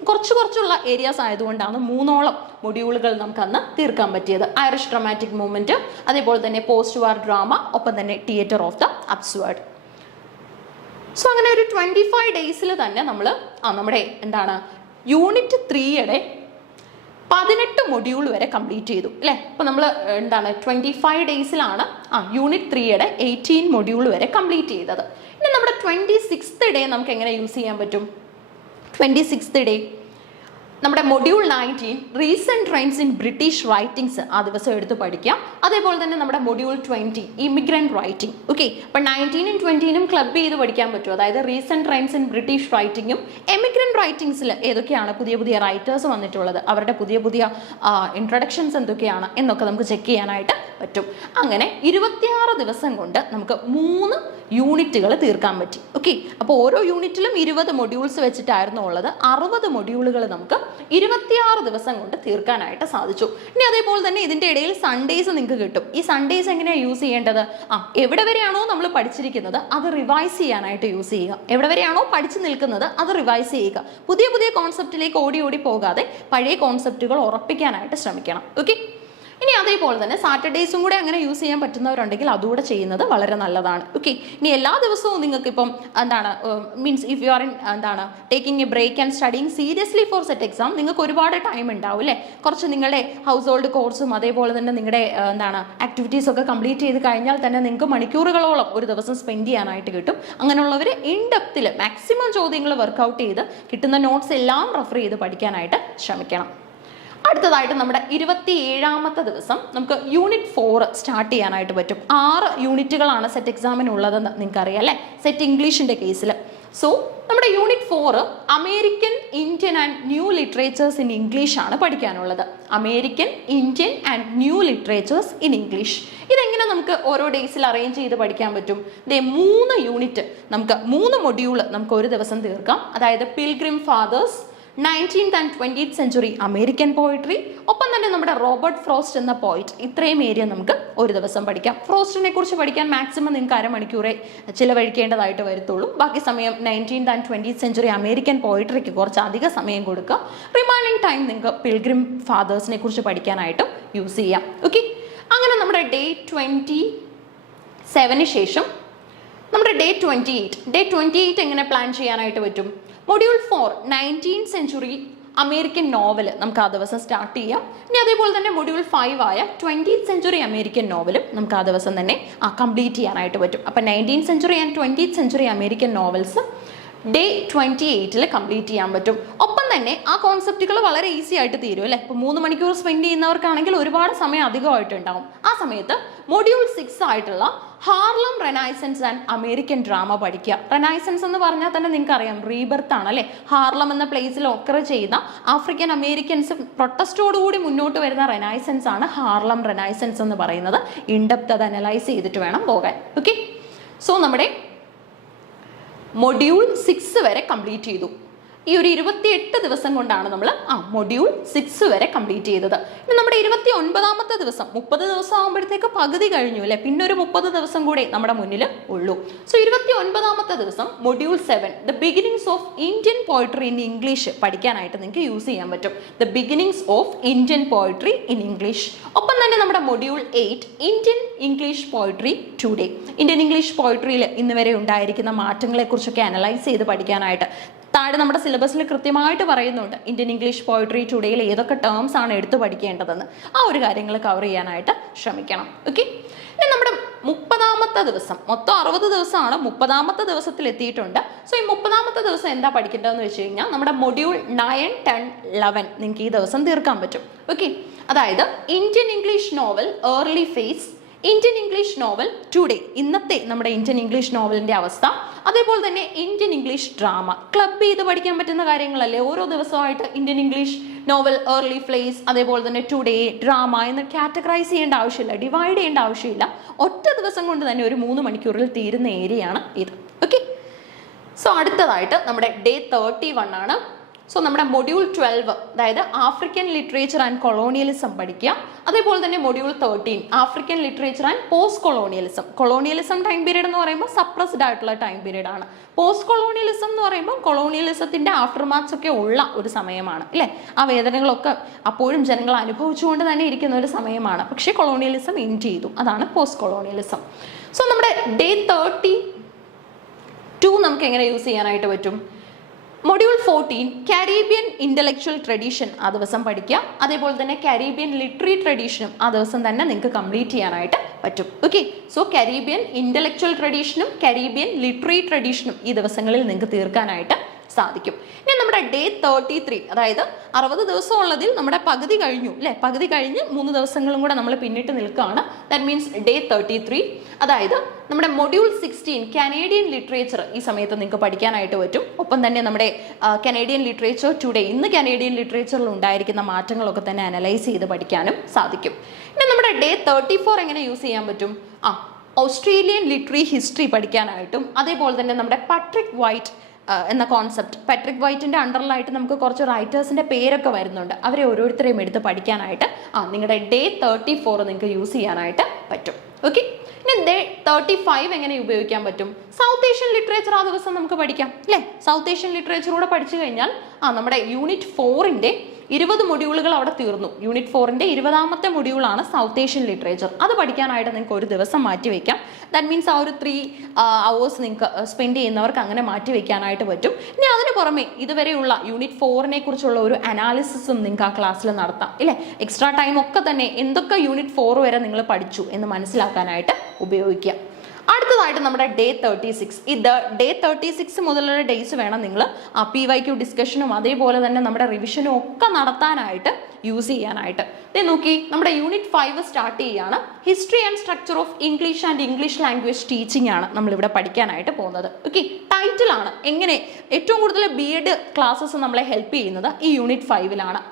കുറച്ചുള്ള ഏരിയാസ് ആയതുകൊണ്ടാണ് 3ഓളം മൊഡ്യൂളുകൾ നമുക്ക് അന്ന് തീർക്കാൻ പറ്റിയത്. ഐറിഷ് ഡ്രാമാറ്റിക് മൂവ്മെന്റ്, അതേപോലെ തന്നെ പോസ്റ്റ് വാർ ഡ്രാമ, ഒപ്പം തന്നെ തിയേറ്റർ ഓഫ് ദ അബ്സ്വേർഡ്. സോ അങ്ങനെ ഒരു 25 ഡേയ്സിൽ തന്നെ നമ്മൾ നമ്മുടെ യൂണിറ്റ് 3യുടെ 18 മൊഡ്യൂൾ വരെ കംപ്ലീറ്റ് ചെയ്തു അല്ലേ. അപ്പോൾ നമ്മൾ 25 ഡേയ്സിലാണ് യൂണിറ്റ് 3യുടെ 18 മൊഡ്യൂൾ വരെ കംപ്ലീറ്റ് ചെയ്തത്. ഇനി നമ്മുടെ 26th ഡേ നമുക്ക് എങ്ങനെ യൂസ് ചെയ്യാൻ പറ്റും? 26th ഡേ നമ്മുടെ module 19 recent trends in British writings ആ ദിവസം എടുത്ത് പഠിക്കാം. അതേപോലെ തന്നെ നമ്മുടെ മൊഡ്യൂൾ 20 ഇമിഗ്രന്റ് റൈറ്റിംഗ്. ഓക്കെ, അപ്പോൾ 19-ഉം 20-നും ക്ലബ് ചെയ്ത് പഠിക്കാൻ പറ്റും. അതായത് റീസെന്റ് ട്രെൻഡ്സ് ഇൻ ബ്രിട്ടീഷ് റൈറ്റിംഗും എമിഗ്രന്റ് റൈറ്റിംഗ്സിൽ ഏതൊക്കെയാണ് പുതിയ റൈറ്റേഴ്സ് വന്നിട്ടുള്ളത്, അവരുടെ പുതിയ ഇൻട്രൊഡക്ഷൻസ് എന്തൊക്കെയാണ് എന്നൊക്കെ നമുക്ക് ചെക്ക് ചെയ്യാനായിട്ട് പറ്റും. അങ്ങനെ 26 ദിവസം കൊണ്ട് നമുക്ക് 3 യൂണിറ്റുകൾ തീർക്കാൻ പറ്റി. ഓക്കെ, അപ്പോൾ ഓരോ യൂണിറ്റിലും 20 മൊഡ്യൂൾസ് വെച്ചിട്ടായിരുന്നു ഉള്ളത്. 60 മൊഡ്യൂളുകൾ നമുക്ക് 26 ദിവസം കൊണ്ട് തീർക്കാനായിട്ട് സാധിച്ചു. ഇനി അതേപോലെ തന്നെ ഇതിൻ്റെ ഇടയിൽ സൺഡേസ് നിങ്ങൾക്ക് കിട്ടും. ഈ സൺഡേസ് എങ്ങനെയാണ് യൂസ് ചെയ്യേണ്ടത്? എവിടെ വരെയാണോ നമ്മൾ പഠിച്ചിരിക്കുന്നത് അത് റിവൈസ് ചെയ്യാനായിട്ട് യൂസ് ചെയ്യുക. എവിടെ വരെയാണോ പഠിച്ചു നിൽക്കുന്നത് അത് റിവൈസ് ചെയ്യുക. പുതിയ കോൺസെപ്റ്റിലേക്ക് ഓടി പോകാതെ പഴയ കോൺസെപ്റ്റുകൾ ഉറപ്പിക്കാനായിട്ട് ശ്രമിക്കണം. ഓക്കെ, ഇനി അതേപോലെ തന്നെ സാറ്റർഡേയ്സും കൂടെ അങ്ങനെ യൂസ് ചെയ്യാൻ പറ്റുന്നവരുണ്ടെങ്കിൽ അതുകൂടെ ചെയ്യുന്നത് വളരെ നല്ലതാണ്. ഓക്കെ, ഇനി എല്ലാ ദിവസവും നിങ്ങൾക്ക് ഇപ്പം means if you are in taking a break and studying seriously for SET exam, നിങ്ങൾക്ക് ഒരുപാട് ടൈം ഉണ്ടാവും അല്ലേ. കുറച്ച് നിങ്ങളുടെ ഹൗസ് ഹോൾഡ് കോഴ്സും അതേപോലെ തന്നെ നിങ്ങളുടെ ആക്ടിവിറ്റീസ് ഒക്കെ കംപ്ലീറ്റ് ചെയ്ത് കഴിഞ്ഞാൽ തന്നെ നിങ്ങൾക്ക് മണിക്കൂറുകളോളം ഒരു ദിവസം സ്പെൻഡ് ചെയ്യാനായിട്ട് കിട്ടും. അങ്ങനെയുള്ളവർ ഇൻഡെപ്തിൽ മാക്സിമം ചോദ്യങ്ങൾ വർക്കൗട്ട് ചെയ്ത് കിട്ടുന്ന നോട്ട്സ് എല്ലാം റെഫർ ചെയ്ത് പഠിക്കാനായിട്ട് ശ്രമിക്കണം. അടുത്തതായിട്ട് നമ്മുടെ 27ാമത്തെ ദിവസം നമുക്ക് യൂണിറ്റ് 4 സ്റ്റാർട്ട് ചെയ്യാനായിട്ട് പറ്റും. 6 യൂണിറ്റുകളാണ് സെറ്റ് എക്സാമിനുള്ളതെന്ന് നിങ്ങൾക്കറിയാം അല്ലേ, സെറ്റ് ഇംഗ്ലീഷിൻ്റെ കേസിൽ. സോ നമ്മുടെ unit 4 American, Indian and new literatures in English ആണ് പഠിക്കാനുള്ളത്. American, Indian and new literatures in English. ഇതെങ്ങനെ നമുക്ക് ഓരോ ഡേയ്സിൽ അറേഞ്ച് ചെയ്ത് പഠിക്കാൻ പറ്റും? 3 യൂണിറ്റ് നമുക്ക് 3 മൊഡ്യൂൾ നമുക്ക് ഒരു ദിവസം തീർക്കാം. അതായത് pilgrim fathers, 19th and 20th century American poetry, ഒപ്പം തന്നെ നമ്മുടെ റോബർട്ട് ഫ്രോസ്റ്റ് എന്ന പോയിറ്റ്. ഇത്രയും ഏരിയ നമുക്ക് ഒരു ദിവസം പഠിക്കാം. ഫ്രോസ്റ്റിനെ കുറിച്ച് പഠിക്കാൻ മാക്സിമം നിങ്ങൾക്ക് അരമണിക്കൂറേ ചിലവഴിക്കേണ്ടതായിട്ട് വരത്തുള്ളൂ. ബാക്കി സമയം 19th and 20th century American പോയിട്രിക്ക് കുറച്ച് അധിക സമയം കൊടുക്കുക. റിമൈനിങ് ടൈം നിങ്ങൾക്ക് പിൽഗ്രിം ഫാദേഴ്സിനെ കുറിച്ച് പഠിക്കാനായിട്ടും യൂസ് ചെയ്യാം. ഓക്കെ, അങ്ങനെ നമ്മുടെ ഡേ 27 ശേഷം നമ്മുടെ ഡേ 28 എങ്ങനെ പ്ലാൻ ചെയ്യാനായിട്ട് പറ്റും? Module 4 19th century American novel നമുക്ക് ആ ദിവസം സ്റ്റാർട്ട് ചെയ്യാം. ഇനി അതേപോലെ തന്നെ മൊഡ്യൂൾ 5 ആയ 20th സെഞ്ചുറി അമേരിക്കൻ നോവലും നമുക്ക് ആ ദിവസം തന്നെ കംപ്ലീറ്റ് ചെയ്യാനായിട്ട് പറ്റും. അപ്പം 19th century and 20th century American novels day 28 complete ചെയ്യാൻ പറ്റും. ഒപ്പം തന്നെ ആ കോൺസെപ്റ്റുകൾ വളരെ ഈസി ആയിട്ട് തീരും അല്ലേ. ഇപ്പോൾ 3 മണിക്കൂർ സ്പെൻഡ് ചെയ്യുന്നവർക്കാണെങ്കിൽ ഒരുപാട് സമയം അധികമായിട്ടുണ്ടാവും. ആ സമയത്ത് മൊഡ്യൂൾ 6 ആയിട്ടുള്ള Harlem Renaissance and American drama പഠിക്കുക. റെനൈസൻസ് എന്ന് പറഞ്ഞാൽ തന്നെ നിങ്ങൾക്ക് അറിയാം, റീബർത്ത് ആണ് അല്ലേ. ഹാർലം എന്ന പ്ലേസിൽ ഒക്കർ ചെയ്യുന്ന ആഫ്രിക്കൻ അമേരിക്കൻസ് പ്രൊട്ടസ്റ്റോടുകൂടി മുന്നോട്ട് വരുന്ന റെനൈസൻസ് ആണ് ഹാർലം റെനൈസൻസ് എന്ന് പറയുന്നത്. ഇൻഡെപ്ത് അത് അനലൈസ് ചെയ്തിട്ട് വേണം പോകാൻ. ഓക്കെ, സോ നമ്മുടെ മൊഡ്യൂൾ 6 വരെ കംപ്ലീറ്റ് ചെയ്തു. ഈ ഒരു 28 ദിവസം കൊണ്ടാണ് നമ്മൾ മൊഡ്യൂൾ 6 വരെ കംപ്ലീറ്റ് ചെയ്തത്. ഇനി നമ്മുടെ 29ാമത്തെ ദിവസം 30 ദിവസം ആകുമ്പോഴത്തേക്ക് പകുതി കഴിഞ്ഞു അല്ലേ, പിന്നെ ഒരു 30 ദിവസം കൂടെ നമ്മുടെ മുന്നിൽ ഉള്ളൂ. സോ 29ാമത്തെ ദിവസം module 7 the beginnings of Indian poetry in English പഠിക്കാനായിട്ട് നിങ്ങൾക്ക് യൂസ് ചെയ്യാൻ പറ്റും. The beginnings of Indian poetry in English. ഒപ്പം തന്നെ നമ്മുടെ module 8 Indian English poetry today. Indian English പോയട്രിയിൽ ഇന്ന് വരെ ഉണ്ടായിരിക്കുന്ന മാറ്റങ്ങളെ കുറിച്ചൊക്കെ അനലൈസ് ചെയ്ത് പഠിക്കാനായിട്ട് താഴെ നമ്മുടെ സിലബസിൽ കൃത്യമായിട്ട് പറയുന്നുണ്ട് ഇന്ത്യൻ ഇംഗ്ലീഷ് പോയട്രി ടുഡേയിൽ ഏതൊക്കെ ടേംസ് ആണ് എടുത്തു പഠിക്കേണ്ടതെന്ന്. ആ ഒരു കാര്യങ്ങൾ കവർ ചെയ്യാനായിട്ട് ശ്രമിക്കണം. ഓക്കെ, ഇനി നമ്മുടെ 30ാമത്തെ ദിവസം, മൊത്തം 60 ദിവസമാണ്, 30ാമത്തെ ദിവസത്തിൽ എത്തിയിട്ടുണ്ട്. സോ ഈ 30ാമത്തെ ദിവസം എന്താ പഠിക്കേണ്ടതെന്ന് വെച്ച് കഴിഞ്ഞാൽ നമ്മുടെ മൊഡ്യൂൾ 9, 10, 11 നിങ്ങൾക്ക് ഈ ദിവസം തീർക്കാൻ പറ്റും. ഓക്കെ, അതായത് Indian English novel early phase, Indian English novel today, ഇന്നത്തെ നമ്മുടെ ഇന്ത്യൻ ഇംഗ്ലീഷ് നോവലിന്റെ അവസ്ഥ, അതേപോലെ തന്നെ ഇന്ത്യൻ ഇംഗ്ലീഷ് ഡ്രാമ. ക്ലബ് ചെയ്ത് പഠിക്കാൻ പറ്റുന്ന കാര്യങ്ങളല്ലേ, ഓരോ ദിവസമായിട്ട് ഇന്ത്യൻ ഇംഗ്ലീഷ് നോവൽ ഏർലി ഫ്ലേസ്, അതേപോലെ തന്നെ ടുഡേ, ഡ്രാമ എന്ന് കാറ്റഗറൈസ് ചെയ്യേണ്ട ആവശ്യമില്ല, ഡിവൈഡ് ചെയ്യേണ്ട ആവശ്യമില്ല. ഒറ്റ ദിവസം കൊണ്ട് തന്നെ ഒരു 3 മണിക്കൂറിൽ തീരുന്ന ഏരിയയാണ് ഇത്. ഓക്കെ, സോ അടുത്തതായിട്ട് നമ്മുടെ ഡേ 31 ആണ്. സോ നമ്മുടെ മൊഡ്യൂൾ 12 അതായത് ആഫ്രിക്കൻ ലിറ്ററേച്ചർ ആൻഡ് കൊളോണിയലിസം പഠിക്കുക. അതേപോലെ തന്നെ module 13 African literature and post colonialism. Colonialism time period എന്ന് പറയുമ്പോൾ സപ്രസ്ഡ് ആയിട്ടുള്ള ടൈം പീരീഡ് ആണ്. പോസ്റ്റ് കൊളോണിയലിസം എന്ന് പറയുമ്പോൾ കൊളോണിയലിസത്തിന്റെ ആഫ്റ്റർ മാർക്സ് ഒക്കെ ഉള്ള ഒരു സമയമാണ് അല്ലേ. ആ വേദനകളൊക്കെ അപ്പോഴും ജനങ്ങൾ അനുഭവിച്ചുകൊണ്ട് തന്നെ ഇരിക്കുന്ന ഒരു സമയമാണ്. പക്ഷേ കൊളോണിയലിസം എൻഡ് ചെയ്തു, അതാണ് പോസ്റ്റ് കൊളോണിയലിസം. സോ നമ്മുടെ ഡേ 32 നമുക്ക് എങ്ങനെ യൂസ് ചെയ്യാനായിട്ട് പറ്റും? മൊഡ്യൂൾ 14 കാരീബിയൻ ഇന്റലക്ച്വൽ ട്രഡീഷൻ ആ ദിവസം പഠിക്കുക. അതേപോലെ തന്നെ കാരീബിയൻ ലിറ്ററി ട്രഡീഷനും ആ ദിവസം തന്നെ നിങ്ങൾക്ക് കംപ്ലീറ്റ് ചെയ്യാനായിട്ട് പറ്റും. ഓക്കെ, സോ കാരീബിയൻ ഇന്റലക്ച്വൽ ട്രഡീഷനും കാരീബിയൻ ലിറ്ററി ട്രഡീഷനും ഈ ദിവസങ്ങളിൽ നിങ്ങൾക്ക് തീർക്കാനായിട്ട് സാധിക്കും. ഇനി നമ്മുടെ ഡേ 33 അതായത് 60 ദിവസം ഉള്ളതിൽ നമ്മുടെ പകുതി കഴിഞ്ഞു അല്ലേ, പകുതി കഴിഞ്ഞ് 3 ദിവസങ്ങളും കൂടെ നമ്മൾ പിന്നിട്ട് നിൽക്കുകയാണ്. ദാറ്റ് മീൻസ് ഡേ 33 അതായത് നമ്മുടെ മൊഡ്യൂൾ 16 കനേഡിയൻ ലിറ്ററേച്ചർ ഈ സമയത്ത് നിങ്ങൾക്ക് പഠിക്കാനായിട്ട് പറ്റും. ഒപ്പം തന്നെ നമ്മുടെ കനേഡിയൻ ലിറ്ററേച്ചർ ടുഡേ, ഇന്ന് കനേഡിയൻ ലിറ്ററേച്ചറിൽ ഉണ്ടായിരിക്കുന്ന മാറ്റങ്ങളൊക്കെ തന്നെ അനലൈസ് ചെയ്ത് പഠിക്കാനും സാധിക്കും. ഇനി നമ്മുടെ ഡേ 34 എങ്ങനെ യൂസ് ചെയ്യാൻ പറ്റും? ഓസ്ട്രേലിയൻ ലിറ്ററി ഹിസ്റ്ററി പഠിക്കാനായിട്ടും അതേപോലെ തന്നെ നമ്മുടെ പാട്രിക് വൈറ്റ് എന്ന കോൺസെപ്റ്റ്, പാട്രിക് വൈറ്റിന്റെ അണ്ടറിലായിട്ട് നമുക്ക് കുറച്ച് റൈറ്റേഴ്സിന്റെ പേരൊക്കെ വരുന്നുണ്ട്, അവരെ ഓരോരുത്തരെയും എടുത്ത് പഠിക്കാനായിട്ട് നിങ്ങളുടെ ഡേ 34 നിങ്ങൾക്ക് യൂസ് ചെയ്യാനായിട്ട് പറ്റും. ഓക്കെ, ഇനി ഡേ 35 എങ്ങനെ ഉപയോഗിക്കാൻ പറ്റും? സൗത്ത് ഏഷ്യൻ ലിറ്ററേച്ചർ ആ ദിവസം നമുക്ക് പഠിക്കാം അല്ലേ. സൗത്ത് ഏഷ്യൻ ലിറ്ററേച്ചർ കൂടെ പഠിച്ചു കഴിഞ്ഞാൽ നമ്മുടെ യൂണിറ്റ് 4ന്റെ 20 മൊഡ്യൂളുകൾ അവിടെ തീർന്നു. യൂണിറ്റ് 4ന്റെ 20ാമത്തെ മൊഡ്യൂളാണ് സൗത്ത് ഏഷ്യൻ ലിറ്ററേച്ചർ. അത് പഠിക്കാനായിട്ട് നിങ്ങൾക്ക് ഒരു ദിവസം മാറ്റി വയ്ക്കാം. ദാറ്റ് മീൻസ് ആ ഒരു 3 hours നിങ്ങൾക്ക് സ്പെൻഡ് ചെയ്യുന്നവർക്ക് അങ്ങനെ മാറ്റി വയ്ക്കാനായിട്ട് പറ്റും. ഇനി അതിന് പുറമെ ഇതുവരെയുള്ള യൂണിറ്റ് 4നെ കുറിച്ചുള്ള ഒരു അനാലിസിസും നിങ്ങൾക്ക് ആ ക്ലാസ്സിൽ നടത്താം ഇല്ലേ. എക്സ്ട്രാ ടൈം ഒക്കെ തന്നെ എന്തൊക്കെ യൂണിറ്റ് 4 വരെ നിങ്ങൾ പഠിച്ചു എന്ന് മനസ്സിലാക്കാനായിട്ട് ഉപയോഗിക്കുക. അടുത്തതായിട്ട് നമ്മുടെ ഡേ 36. ഈ ഡേ 36 മുതലുള്ള ഡേയ്സ് വേണം നിങ്ങൾ PYQ ഡിസ്കഷനും അതേപോലെ തന്നെ നമ്മുടെ റിവിഷനും ഒക്കെ നടത്താനായിട്ട് യൂസ് ചെയ്യാനായിട്ട്. നോക്കി, നമ്മുടെ യൂണിറ്റ് 5 സ്റ്റാർട്ട് ചെയ്യുകയാണ്. History and structure of English and English language teaching ആണ് നമ്മളിവിടെ പഠിക്കാനായിട്ട് പോകുന്നത്. ഓക്കെ, ടൈറ്റിലാണ് എങ്ങനെ ഏറ്റവും കൂടുതൽ BEd ക്ലാസ്സസ് നമ്മളെ ഹെൽപ്പ് ചെയ്യുന്നത് ഈ യൂണിറ്റ് 5ലാണ്.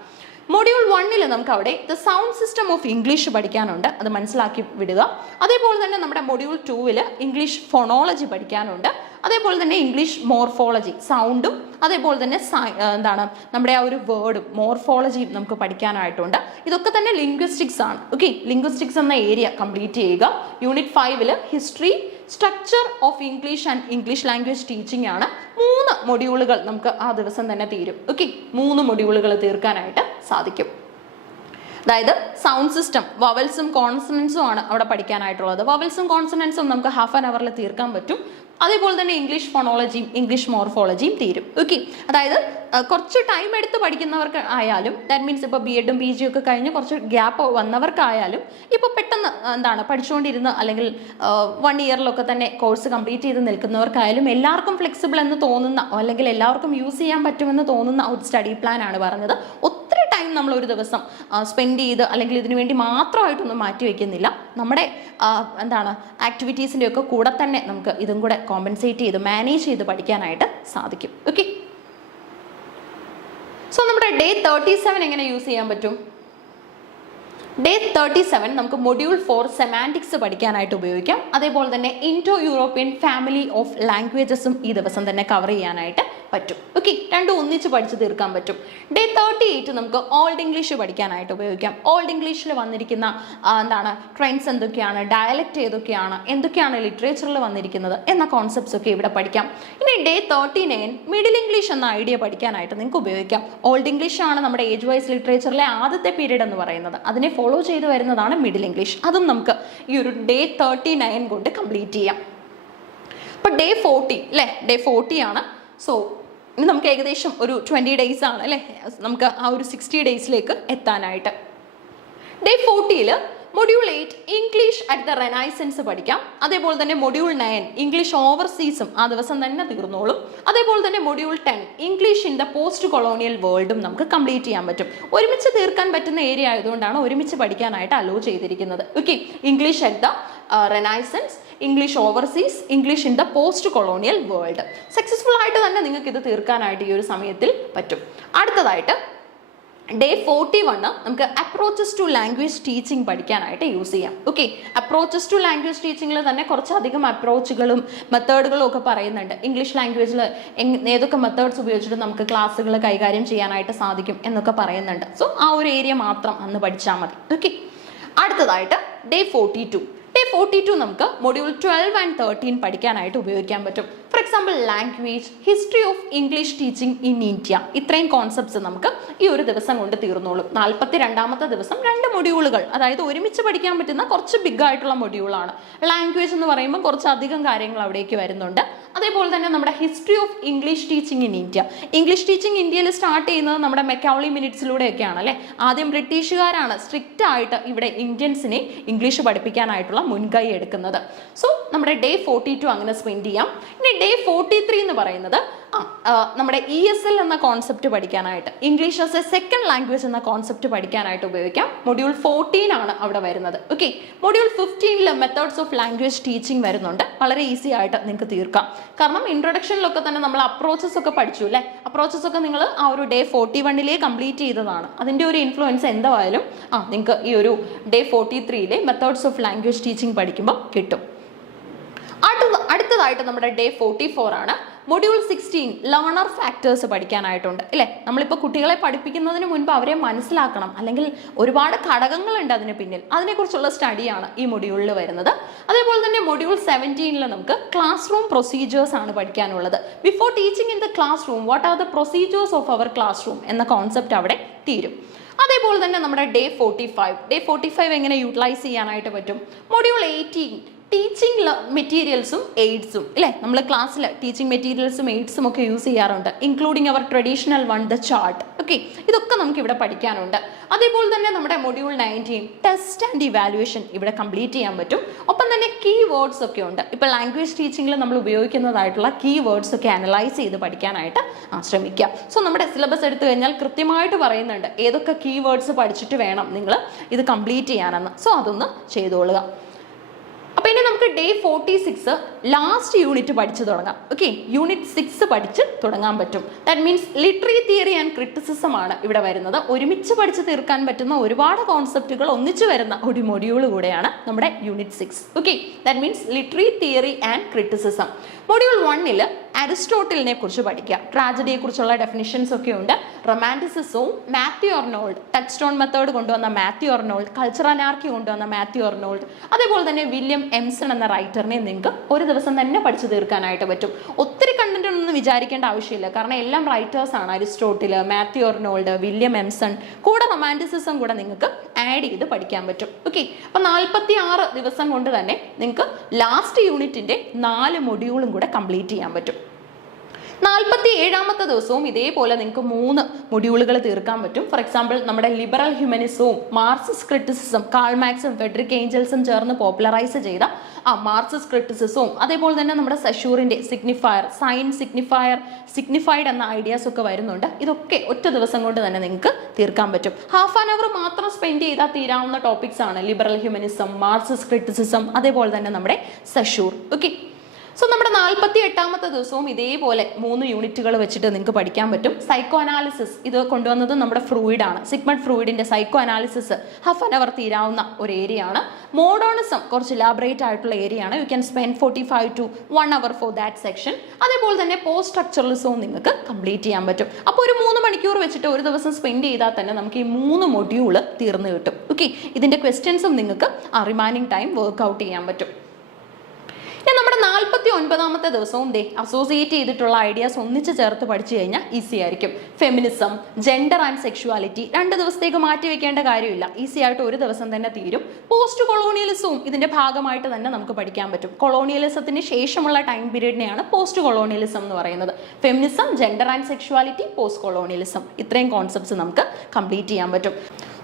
മൊഡ്യൂൾ 1 നമുക്ക് അവിടെ the sound system of English പഠിക്കാനുണ്ട്, അത് മനസ്സിലാക്കി വിടുക. അതേപോലെ തന്നെ നമ്മുടെ മൊഡ്യൂൾ 2 ഇംഗ്ലീഷ് ഫോണോളജി പഠിക്കാനുണ്ട്. അതേപോലെ തന്നെ ഇംഗ്ലീഷ് മോർഫോളജി, സൗണ്ടും അതേപോലെ തന്നെ നമ്മുടെ ആ ഒരു വേർഡും മോർഫോളജിയും നമുക്ക് പഠിക്കാനായിട്ടുണ്ട്. ഇതൊക്കെ തന്നെ ലിംഗ്വിസ്റ്റിക്സ് ആണ്. ഓക്കെ, ലിംഗ്വിസ്റ്റിക്സ് എന്ന ഏരിയ കംപ്ലീറ്റ് ചെയ്യുക. Unit 5 history, structure of English and English language teaching ആണ്. 3 മൊഡ്യൂളുകൾ നമുക്ക് ആ ദിവസം തന്നെ തീരും. ഓക്കെ, 3 മൊഡ്യൂളുകൾ തീർക്കാനായിട്ട് സാധിക്കും. അതായത് സൗണ്ട് സിസ്റ്റം, വവൽസും കോൺസണൻസും ആണ് അവിടെ പഠിക്കാനായിട്ടുള്ളത്. വവൽസും കോൺസണൻസും നമുക്ക് ഹാഫ് ആൻ അവറിൽ തീർക്കാൻ പറ്റും. അതേപോലെ തന്നെ ഇംഗ്ലീഷ് ഫോണോളജിയും ഇംഗ്ലീഷ് മോർഫോളജിയും തീരും. ഓക്കെ, അതായത് കുറച്ച് ടൈം എടുത്ത് പഠിക്കുന്നവർക്ക് ആയാലും, ദാറ്റ് മീൻസ് ഇപ്പോൾ BEdും PG ഒക്കെ കഴിഞ്ഞ് കുറച്ച് ഗ്യാപ്പ് വന്നവർക്കായാലും ഇപ്പോൾ പെട്ടെന്ന് പഠിച്ചുകൊണ്ടിരുന്ന അല്ലെങ്കിൽ 1 ഇയറിലൊക്കെ തന്നെ കോഴ്സ് കംപ്ലീറ്റ് ചെയ്ത് നിൽക്കുന്നവർക്കായാലും എല്ലാവർക്കും ഫ്ലെക്സിബിൾ എന്ന് തോന്നുന്ന അല്ലെങ്കിൽ എല്ലാവർക്കും യൂസ് ചെയ്യാൻ പറ്റുമെന്ന് തോന്നുന്ന ഒരു സ്റ്റഡി പ്ലാൻ ആണ് പറഞ്ഞത്. ഒത്തിരി ടൈം നമ്മൾ ഒരു ദിവസം സ്പെൻഡ് ചെയ്ത് അല്ലെങ്കിൽ ഇതിനു വേണ്ടി മാത്രമായിട്ടൊന്നും മാറ്റി വയ്ക്കുന്നില്ല. നമ്മുടെ ആക്ടിവിറ്റീസിൻ്റെ ഒക്കെ കൂടെ തന്നെ നമുക്ക് ഇതും കൂടെ കോമ്പൻസേറ്റ് ചെയ്ത് മാനേജ് ചെയ്ത് പഠിക്കാനായിട്ട് സാധിക്കും. ഓക്കെ, സോ നമ്മുടെ ഡേ 37 എങ്ങനെ യൂസ് ചെയ്യാൻ പറ്റും? ഡേ 37 നമുക്ക് മൊഡ്യൂൾ 4 സെമാൻറ്റിക്സ് പഠിക്കാനായിട്ട് ഉപയോഗിക്കാം. അതേപോലെ തന്നെ ഇൻഡോ യൂറോപ്യൻ ഫാമിലി ഓഫ് ലാംഗ്വേജസും ഈ ദിവസം തന്നെ കവർ ചെയ്യാനായിട്ട് പറ്റും. ഓക്കെ, രണ്ടും ഒന്നിച്ച് പഠിച്ച് തീർക്കാൻ പറ്റും. ഡേ 38 നമുക്ക് ഓൾഡ് ഇംഗ്ലീഷ് പഠിക്കാനായിട്ട് ഉപയോഗിക്കാം. ഓൾഡ് ഇംഗ്ലീഷിൽ വന്നിരിക്കുന്ന എന്താണ് ട്രെൻഡ്സ് എന്തൊക്കെയാണ്, ഡയലക്റ്റ് ഏതൊക്കെയാണ്, എന്തൊക്കെയാണ് ലിറ്ററേച്ചറിൽ വന്നിരിക്കുന്നത് എന്ന കോൺസെപ്റ്റ്സ് ഒക്കെ ഇവിടെ പഠിക്കാം. ഇനി ഡേ 39 മിഡിൽ ഇംഗ്ലീഷ് എന്ന ഐഡിയ പഠിക്കാനായിട്ട് നിങ്ങൾക്ക് ഉപയോഗിക്കാം. ഓൾഡ് ഇംഗ്ലീഷ് ആണ് നമ്മുടെ ഏജ് വൈസ് ലിറ്ററേച്ചറിലെ ആദ്യത്തെ പീരീഡ് എന്ന് പറയുന്നത്. അതിനെ ഫോളോ ചെയ്ത് വരുന്നതാണ് മിഡിൽ ഇംഗ്ലീഷ്. അതും നമുക്ക് ഈ ഒരു ഡേ 39 കൊണ്ട് കംപ്ലീറ്റ് ചെയ്യാം. അപ്പോൾ ഡേ 40 അല്ലേ, ഡേ 40 ആണ്. സോ ഇനി നമുക്ക് ഏകദേശം ഒരു 20 days ആണ് അല്ലേ നമുക്ക് ആ ഒരു 60 daysലേക്ക് എത്താനായിട്ട്. Day 40 module 8 English at the Renaissance പഠിക്കാം. അതേപോലെ തന്നെ മൊഡ്യൂൾ 9 ഇംഗ്ലീഷ് ഓവർസീസും ആ ദിവസം തന്നെ തീർന്നോളും. അതേപോലെ തന്നെ module 10 English in the post colonial വേൾഡും നമുക്ക് കംപ്ലീറ്റ് ചെയ്യാൻ പറ്റും. ഒരുമിച്ച് തീർക്കാൻ പറ്റുന്ന ഏരിയ ആയതുകൊണ്ടാണ് ഒരുമിച്ച് പഠിക്കാനായിട്ട് അലോ ചെയ്തിരിക്കുന്നത്. Okay, English at the Renaissance, English overseas, English in the post colonial world successful ആയിട്ട് തന്നെ നിങ്ങൾക്ക് ഇത് തീർക്കാനായിട്ട് ഈ ഒരു സമയത്തിൽ പറ്റും. അടുത്തതായിട്ട് ഡേ 41 നമുക്ക് അപ്രോച്ചസ് ടു ലാംഗ്വേജ് ടീച്ചിങ് പഠിക്കാനായിട്ട് യൂസ് ചെയ്യാം. ഓക്കെ, അപ്രോച്ചസ് ടു ലാംഗ്വേജ് ടീച്ചിങ്ങിൽ തന്നെ കുറച്ചധികം അപ്രോച്ചുകളും മെത്തേഡുകളും ഒക്കെ പറയുന്നുണ്ട്. ഇംഗ്ലീഷ് ലാംഗ്വേജിൽ ഏതൊക്കെ മെത്തേഡ്സ് ഉപയോഗിച്ചിട്ട് നമുക്ക് ക്ലാസ്സുകൾ കൈകാര്യം ചെയ്യാനായിട്ട് സാധിക്കും എന്നൊക്കെ പറയുന്നുണ്ട്. സോ ആ ഒരു ഏരിയ മാത്രം അന്ന് പഠിച്ചാൽ മതി. ഓക്കെ, അടുത്തതായിട്ട് ഡേ 42 നമുക്ക് മൊഡ്യൂൾ 12 and 13 പഠിക്കാനായിട്ട് ഉപയോഗിക്കാൻ പറ്റും. For example language, history of English teaching in India, ഇത്രയും കോൺസെപ്റ്റ്സ് നമുക്ക് ഈ ഒരു ദിവസം കൊണ്ട് തീർന്നോളും. 42ാമത്തെ ദിവസം 2 മൊഡ്യൂളുകൾ, അതായത് ഒരുമിച്ച് പഠിക്കാൻ പറ്റുന്ന കുറച്ച് ബിഗ് ആയിട്ടുള്ള മൊഡ്യൂളാണ്. ലാംഗ്വേജ് എന്ന് പറയുമ്പോൾ കുറച്ചധികം കാര്യങ്ങൾ അവിടേക്ക് വരുന്നുണ്ട്. അതേപോലെ തന്നെ നമ്മുടെ history of English teaching in India, English teaching ഇന്ത്യയിൽ സ്റ്റാർട്ട് ചെയ്യുന്നത് നമ്മുടെ മെക്കൗളി മിനിറ്റ്സിലൂടെയൊക്കെയാണ് അല്ലേ. ആദ്യം ബ്രിട്ടീഷുകാരാണ് സ്ട്രിക്റ്റ് ആയിട്ട് ഇവിടെ ഇന്ത്യൻസിനെ ഇംഗ്ലീഷ് പഠിപ്പിക്കാനായിട്ടുള്ള മുൻകൈ എടുക്കുന്നത്. സോ നമ്മുടെ ഡേ 42 അങ്ങനെ സ്പെൻഡ് ചെയ്യാം. ഇനി ഡേ 43 എന്ന് പറയുന്നത് നമ്മുടെ ESL എന്ന കോൺസെപ്റ്റ് പഠിക്കാനായിട്ട്, English as A second language എന്ന കോൺസെപ്റ്റ് പഠിക്കാനായിട്ട് ഉപയോഗിക്കാം. മൊഡ്യൂൾ 14 ആണ് അവിടെ വരുന്നത്. Okay, module 15 methods of language teaching വരുന്നുണ്ട്. വളരെ ഈസി ആയിട്ട് നിങ്ങൾക്ക് തീർക്കാം. കാരണം ഇൻട്രൊഡക്ഷനിലൊക്കെ തന്നെ നമ്മൾ അപ്രോച്ചസ് ഒക്കെ പഠിച്ചു അല്ലേ. അപ്രോച്ചസ് ഒക്കെ നിങ്ങൾ ആ ഒരു ഡേ 41 കംപ്ലീറ്റ് ചെയ്തതാണ്. അതിൻ്റെ ഒരു ഇൻഫ്ലുവൻസ് എന്തായാലും നിങ്ങൾക്ക് ഈ ഒരു day 43 methods of language teaching പഠിക്കുമ്പോൾ കിട്ടും. അടുത്തതായിട്ട് നമ്മുടെ ഡേ 44 ആണ്. മൊഡ്യൂൾ 16 ലേണർ ഫാക്ടേഴ്സ് പഠിക്കാനായിട്ടുണ്ട് അല്ലേ. നമ്മളിപ്പോൾ കുട്ടികളെ പഠിപ്പിക്കുന്നതിന് മുൻപ് അവരെ മനസ്സിലാക്കണം, അല്ലെങ്കിൽ ഒരുപാട് ഘടകങ്ങളുണ്ട് അതിന് പിന്നിൽ. അതിനെക്കുറിച്ചുള്ള സ്റ്റഡിയാണ് ഈ മൊഡ്യൂളിൽ വരുന്നത്. അതേപോലെ തന്നെ മൊഡ്യൂൾ 17 നമുക്ക് ക്ലാസ് റൂം പ്രൊസീജിയേഴ്സ് ആണ് പഠിക്കാനുള്ളത്. Before teaching in the classroom what are the procedures of our classroom എന്ന കോൺസെപ്റ്റ് അവിടെ തീരും. അതേപോലെ തന്നെ നമ്മുടെ ഡേ 45 എങ്ങനെ യൂട്ടിലൈസ് ചെയ്യാനായിട്ട് പറ്റും. മൊഡ്യൂൾ 18 ടീച്ചിങ് മെറ്റീരിയൽസും എയ്ഡ്സും അല്ലേ. നമ്മൾ ക്ലാസ്സിൽ ടീച്ചിങ് മെറ്റീരിയൽസും എയ്ഡ്സും ഒക്കെ യൂസ് ചെയ്യാറുണ്ട്, including our traditional one the chart. Okay, ഇതൊക്കെ നമുക്ക് ഇവിടെ പഠിക്കാനുണ്ട്. അതേപോലെ തന്നെ നമ്മുടെ മൊഡ്യൂൾ 19 ടെസ്റ്റ് ആൻഡ് ഇവാലുവേഷൻ ഇവിടെ കംപ്ലീറ്റ് ചെയ്യാൻ പറ്റും. ഒപ്പം തന്നെ കീ വേർഡ്സ് ഒക്കെ ഉണ്ട്. ഇപ്പോൾ ലാംഗ്വേജ് ടീച്ചിങ്ങിൽ നമ്മൾ ഉപയോഗിക്കുന്നതായിട്ടുള്ള കീ വേർഡ്സ് ഒക്കെ അനലൈസ് ചെയ്ത് പഠിക്കാനായിട്ട് ശ്രമിക്കുക. സോ നമ്മുടെ സിലബസ് എടുത്തു കഴിഞ്ഞാൽ കൃത്യമായിട്ട് പറയുന്നുണ്ട് ഏതൊക്കെ കീ വേർഡ്സ് പഠിച്ചിട്ട് വേണം നിങ്ങൾ ഇത് കംപ്ലീറ്റ് ചെയ്യാനെന്ന്. സോ അതൊന്ന് ചെയ്തോളുക. അപ്പോൾ ഇനി നമുക്ക് ഡേ 46 ലാസ്റ്റ് യൂണിറ്റ് പഠിച്ചു തുടങ്ങാം. ഓക്കെ, യൂണിറ്റ് 6 പഠിച്ച് തുടങ്ങാൻ പറ്റും. That means literary theory and criticism ആണ് ഇവിടെ വരുന്നത്. ഒരുമിച്ച് പഠിച്ച് തീർക്കാൻ പറ്റുന്ന ഒരുപാട് കോൺസെപ്റ്റുകൾ ഒന്നിച്ചു വരുന്ന ഒരു മൊഡ്യൂൾ കൂടെയാണ് നമ്മുടെ unit 6. Okay, that means literary theory and criticism. Module 1 അരിസ്റ്റോട്ടിലിനെ കുറിച്ച് പഠിക്കുക. ട്രാജഡിയെ കുറിച്ചുള്ള ഡെഫിനിഷൻസ് ഒക്കെ ഉണ്ട്. റൊമാൻറ്റിസിസവും Matthew Arnold, touchstone method Matthew Arnold Arnold, culture anarchy കൊണ്ടുവന്ന മാത്യു അർണോൾഡ്, അതേപോലെ തന്നെ വില്യം എംസൺ എന്ന റൈറ്ററിനെ നിങ്ങൾക്ക് ഒരു ദിവസം തന്നെ പഠിച്ചു തീർക്കാനായിട്ട് പറ്റും. ഒത്തിരി കണ്ടന്റ് ഒന്നും വിചാരിക്കേണ്ട ആവശ്യമില്ല, കാരണം എല്ലാം റൈറ്റേഴ്സ് ആണ്. അരിസ്റ്റോട്ടിൽ, മാത്യു അർണോൾഡ്, വില്യം എംസൺ, കൂടെ റൊമാൻറ്റിസിസം കൂടെ നിങ്ങൾക്ക് ആഡ് ചെയ്ത് പഠിക്കാൻ പറ്റും. ഓക്കെ, അപ്പോൾ 46 ദിവസം കൊണ്ട് തന്നെ നിങ്ങൾക്ക് ലാസ്റ്റ് യൂണിറ്റിന്റെ 4 മൊഡ്യൂളും കൂടെ കംപ്ലീറ്റ് ചെയ്യാൻ പറ്റും. 47ാമത്തെ ദിവസവും ഇതേപോലെ നിങ്ങൾക്ക് 3 മൊഡ്യൂളുകൾ തീർക്കാൻ പറ്റും. ഫോർ എക്സാമ്പിൾ നമ്മുടെ ലിബറൽ ഹ്യൂമനിസവും മാർക്സിസ്റ്റ് ക്രിറ്റിസിസം, കാൾ മാർക്സും ഫെഡറിക് ഏഞ്ചൽസും ചേർന്ന് പോപ്പുലറൈസ് ചെയ്ത മാർക്സിസ്റ്റ് ക്രിറ്റിസിസവും, അതേപോലെ തന്നെ നമ്മുടെ സഷൂറിന്റെ സിഗ്നിഫയർ, സൈൻ സിഗ്നിഫയർ, സിഗ്നിഫൈഡ് എന്ന ഐഡിയാസ് ഒക്കെ വരുന്നുണ്ട്. ഇതൊക്കെ ഒറ്റ ദിവസം കൊണ്ട് തന്നെ നിങ്ങൾക്ക് തീർക്കാൻ പറ്റും. ഹാഫ് ആൻ അവർ മാത്രം സ്പെൻഡ് ചെയ്താൽ തീരാവുന്ന ടോപ്പിക്സ് ആണ് ലിബറൽ ഹ്യൂമനിസം, മാർക്സിസ്റ്റ് ക്രിറ്റിസിസം, അതേപോലെ തന്നെ നമ്മുടെ സഷൂർ. ഓക്കെ, സോ നമ്മുടെ 48ാമത്തെ ദിവസവും ഇതേപോലെ 3 യൂണിറ്റുകൾ വെച്ചിട്ട് നിങ്ങൾക്ക് പഠിക്കാൻ പറ്റും. സൈക്കോ അനാലിസിസ് ഇത് കൊണ്ടുവന്നത് നമ്മുടെ ഫ്രൂയിഡ് ആണ്. സിഗ്മണ്ട് ഫ്രൂയിഡിന്റെ psychoanalysis half an hour തീരാവുന്ന ഒരു ഏരിയ ആണ്. മോഡേണിസം കുറച്ച് ഇലാബറേറ്റ് ആയിട്ടുള്ള ഏരിയ ആണ്. You can spend 45 to 1 hour for that section. അതേപോലെ തന്നെ പോസ്റ്റ് സ്ട്രക്ചറലിസവും നിങ്ങൾക്ക് കംപ്ലീറ്റ് ചെയ്യാൻ പറ്റും. അപ്പോൾ ഒരു 3 മണിക്കൂർ വെച്ചിട്ട് ഒരു ദിവസം സ്പെൻഡ് ചെയ്താൽ തന്നെ നമുക്ക് ഈ 3 മൊഡ്യൂള് തീർന്നു കിട്ടും. ഓക്കെ, ഇതിന്റെ ക്വസ്റ്റ്യൻസും നിങ്ങൾക്ക് റിമൈനിങ് ടൈം വർക്ക്ഔട്ട് ചെയ്യാൻ പറ്റും. നമ്മുടെ 49ാമത്തെ ദിവസവും അസോസിയേറ്റ് ചെയ്തിട്ടുള്ള ഐഡിയാസ് ഒന്നിച്ച് ചേർത്ത് പഠിച്ചു കഴിഞ്ഞാൽ ഈസി ആയിരിക്കും. ഫെമിനിസം, ജെൻഡർ ആൻഡ് സെക്ഷുവാലിറ്റി 2 ദിവസത്തേക്ക് മാറ്റി വെക്കേണ്ട കാര്യമില്ല. ഈസി ആയിട്ട് ഒരു ദിവസം തന്നെ തീരും. പോസ്റ്റ് കൊളോണിയലിസവും ഇതിന്റെ ഭാഗമായിട്ട് തന്നെ നമുക്ക് പഠിക്കാൻ പറ്റും. കൊളോണിയലിസത്തിന് ശേഷമുള്ള ടൈം പീരീഡിനെയാണ് പോസ്റ്റ് കൊളോണിയലിസം എന്ന് പറയുന്നത്. Feminism, gender and sexuality, post colonialism, ഇത്രയും കോൺസെപ്റ്റ്സ് നമുക്ക് കംപ്ലീറ്റ് ചെയ്യാൻ പറ്റും.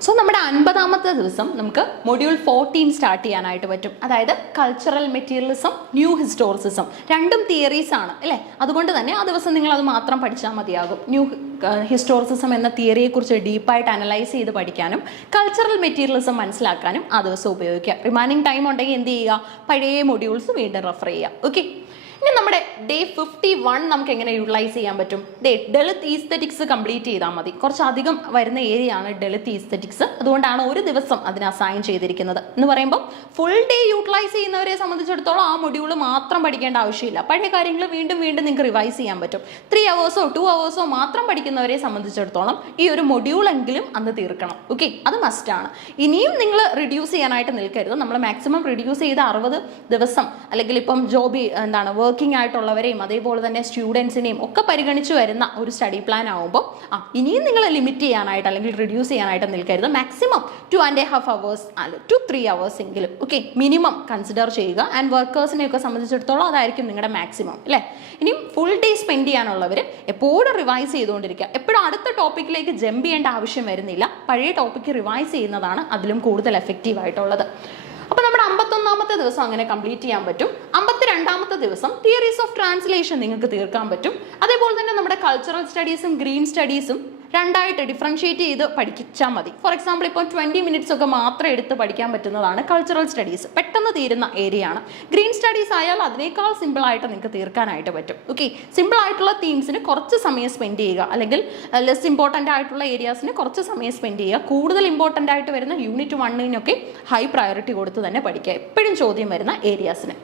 സോ നമ്മുടെ 50ാമത്തെ ദിവസം നമുക്ക് മൊഡ്യൂൾ 14 സ്റ്റാർട്ട് ചെയ്യാനായിട്ട് പറ്റും. അതായത് കൾച്ചറൽ മെറ്റീരിയലിസം, ന്യൂ ഹിസ്റ്റോറിസിസം, രണ്ടും തിയറീസ് ആണ് അല്ലേ. അതുകൊണ്ട് തന്നെ ആ ദിവസം നിങ്ങൾ അത് മാത്രം പഠിച്ചാൽ മതിയാകും. ന്യൂ ഹിസ്റ്റോറിസിസം എന്ന തിയറിയെക്കുറിച്ച് ഡീപ്പായിട്ട് അനലൈസ് ചെയ്ത് പഠിക്കാനും കൾച്ചറൽ മെറ്റീരിയലിസം മനസ്സിലാക്കാനും ആ ദിവസം ഉപയോഗിക്കുക. റിമൈനിങ് ടൈം ഉണ്ടെങ്കിൽ എന്ത് ചെയ്യുക, പഴയ മൊഡ്യൂൾസ് വീണ്ടും റെഫർ ചെയ്യുക. ഓക്കെ, ഇനി നമ്മുടെ ഡേ 51 നമുക്ക് എങ്ങനെ യൂട്ടിലൈസ് ചെയ്യാൻ പറ്റും? ഡെലിത്ത് ഈസ്തെറ്റിക്സ് കംപ്ലീറ്റ് ചെയ്താൽ മതി. കുറച്ചധികം വരുന്ന ഏരിയ ആണ് ഡെലിത്ത് ഈസ്തെറ്റിക്സ്. അതുകൊണ്ടാണ് ഒരു ദിവസം അതിന് അസൈൻ ചെയ്തിരിക്കുന്നത്. എന്ന് പറയുമ്പോൾ ഫുൾ ഡേ യൂട്ടിലൈസ് ചെയ്യുന്നവരെ സംബന്ധിച്ചിടത്തോളം ആ മൊഡ്യൂൾ മാത്രം പഠിക്കേണ്ട ആവശ്യമില്ല. പഴയ കാര്യങ്ങൾ വീണ്ടും വീണ്ടും നിങ്ങൾക്ക് റിവൈസ് ചെയ്യാൻ പറ്റും. 3 hours 2 hours മാത്രം പഠിക്കുന്നവരെ സംബന്ധിച്ചിടത്തോളം ഈ ഒരു മൊഡ്യൂളെങ്കിലും അന്ന് തീർക്കണം. ഓക്കെ, അത് മസ്റ്റ് ആണ്. ഇനിയും നിങ്ങൾ റിഡ്യൂസ് ചെയ്യാനായിട്ട് നിൽക്കരുത്. നമ്മൾ മാക്സിമം റിഡ്യൂസ് ചെയ്ത് 60 ദിവസം അല്ലെങ്കിൽ ഇപ്പം ജോബ് വർക്കിംഗ് ആയിട്ടുള്ളവരെയും അതേപോലെ തന്നെ സ്റ്റുഡൻസിനെയും ഒക്കെ പരിഗണിച്ച് വരുന്ന ഒരു സ്റ്റഡി പ്ലാൻ ആകുമ്പോൾ ഇനിയും നിങ്ങൾ ലിമിറ്റ് ചെയ്യാനായിട്ട് അല്ലെങ്കിൽ റിഡ്യൂസ് ചെയ്യാനായിട്ട് നിൽക്കരുത്. മാക്സിമം 2.5 hours to 3 hours എങ്കിലും ഓക്കെ മിനിമം കൺസിഡർ ചെയ്യുക. ആൻഡ് വർക്കേഴ്സിനെ ഒക്കെ സംബന്ധിച്ചിടത്തോളം അതായിരിക്കും നിങ്ങളുടെ മാക്സിമം അല്ലേ. ഇനിയും ഫുൾ ഡേ സ്പെൻഡ് ചെയ്യാനുള്ളവർ എപ്പോഴും റിവൈസ് ചെയ്തുകൊണ്ടിരിക്കുക. എപ്പോഴും അടുത്ത ടോപ്പിക്കിലേക്ക് ജമ്പ് ചെയ്യേണ്ട ആവശ്യം വരുന്നില്ല. പഴയ ടോപ്പിക്ക് റിവൈസ് ചെയ്യുന്നതാണ് അതിലും കൂടുതൽ എഫക്റ്റീവ് ആയിട്ടുള്ളത്. അപ്പോൾ നമ്മുടെ 51ാമത്തെ ദിവസം അങ്ങനെ കംപ്ലീറ്റ് ചെയ്യാൻ പറ്റും. 52ാമത്തെ ദിവസം തിയറീസ് ഓഫ് ട്രാൻസ്ലേഷൻ നിങ്ങൾക്ക് തീർക്കാൻ പറ്റും. അതേപോലെ തന്നെ നമ്മുടെ കൾച്ചറൽ സ്റ്റഡീസും ഗ്രീൻ സ്റ്റഡീസും രണ്ടായിട്ട് ഡിഫറൻഷിയേറ്റ് ചെയ്ത് പഠിച്ചാൽ മതി. ഫോർ എക്സാമ്പിൾ ഇപ്പോൾ 20 minutes ഒക്കെ മാത്രം എടുത്ത് പഠിക്കാൻ പറ്റുന്നതാണ് കൾച്ചറൽ സ്റ്റഡീസ്. പെട്ടെന്ന് തീരുന്ന ഏരിയ ആണ്. ഗ്രീൻ സ്റ്റഡീസ് ആയാൽ അതിനേക്കാൾ സിമ്പിളായിട്ട് നിങ്ങൾക്ക് തീർക്കാനായിട്ട് പറ്റും. ഓക്കെ, സിമ്പിൾ ആയിട്ടുള്ള തീംസിന് കുറച്ച് സമയം സ്പെൻഡ് ചെയ്യുക, അല്ലെങ്കിൽ ലെസ് ഇമ്പോർട്ടൻ്റ് ആയിട്ടുള്ള ഏരിയാസിന് കുറച്ച് സമയം സ്പെൻഡ് ചെയ്യുക. കൂടുതൽ ഇമ്പോർട്ടൻ്റ് ആയിട്ട് വരുന്ന യൂണിറ്റ് 1-നൊക്കെ ഹൈ പ്രയോറിറ്റി കൊടുത്ത് തന്നെ പഠിക്കുക, എപ്പോഴും ചോദ്യം വരുന്ന ഏരിയാസിന്.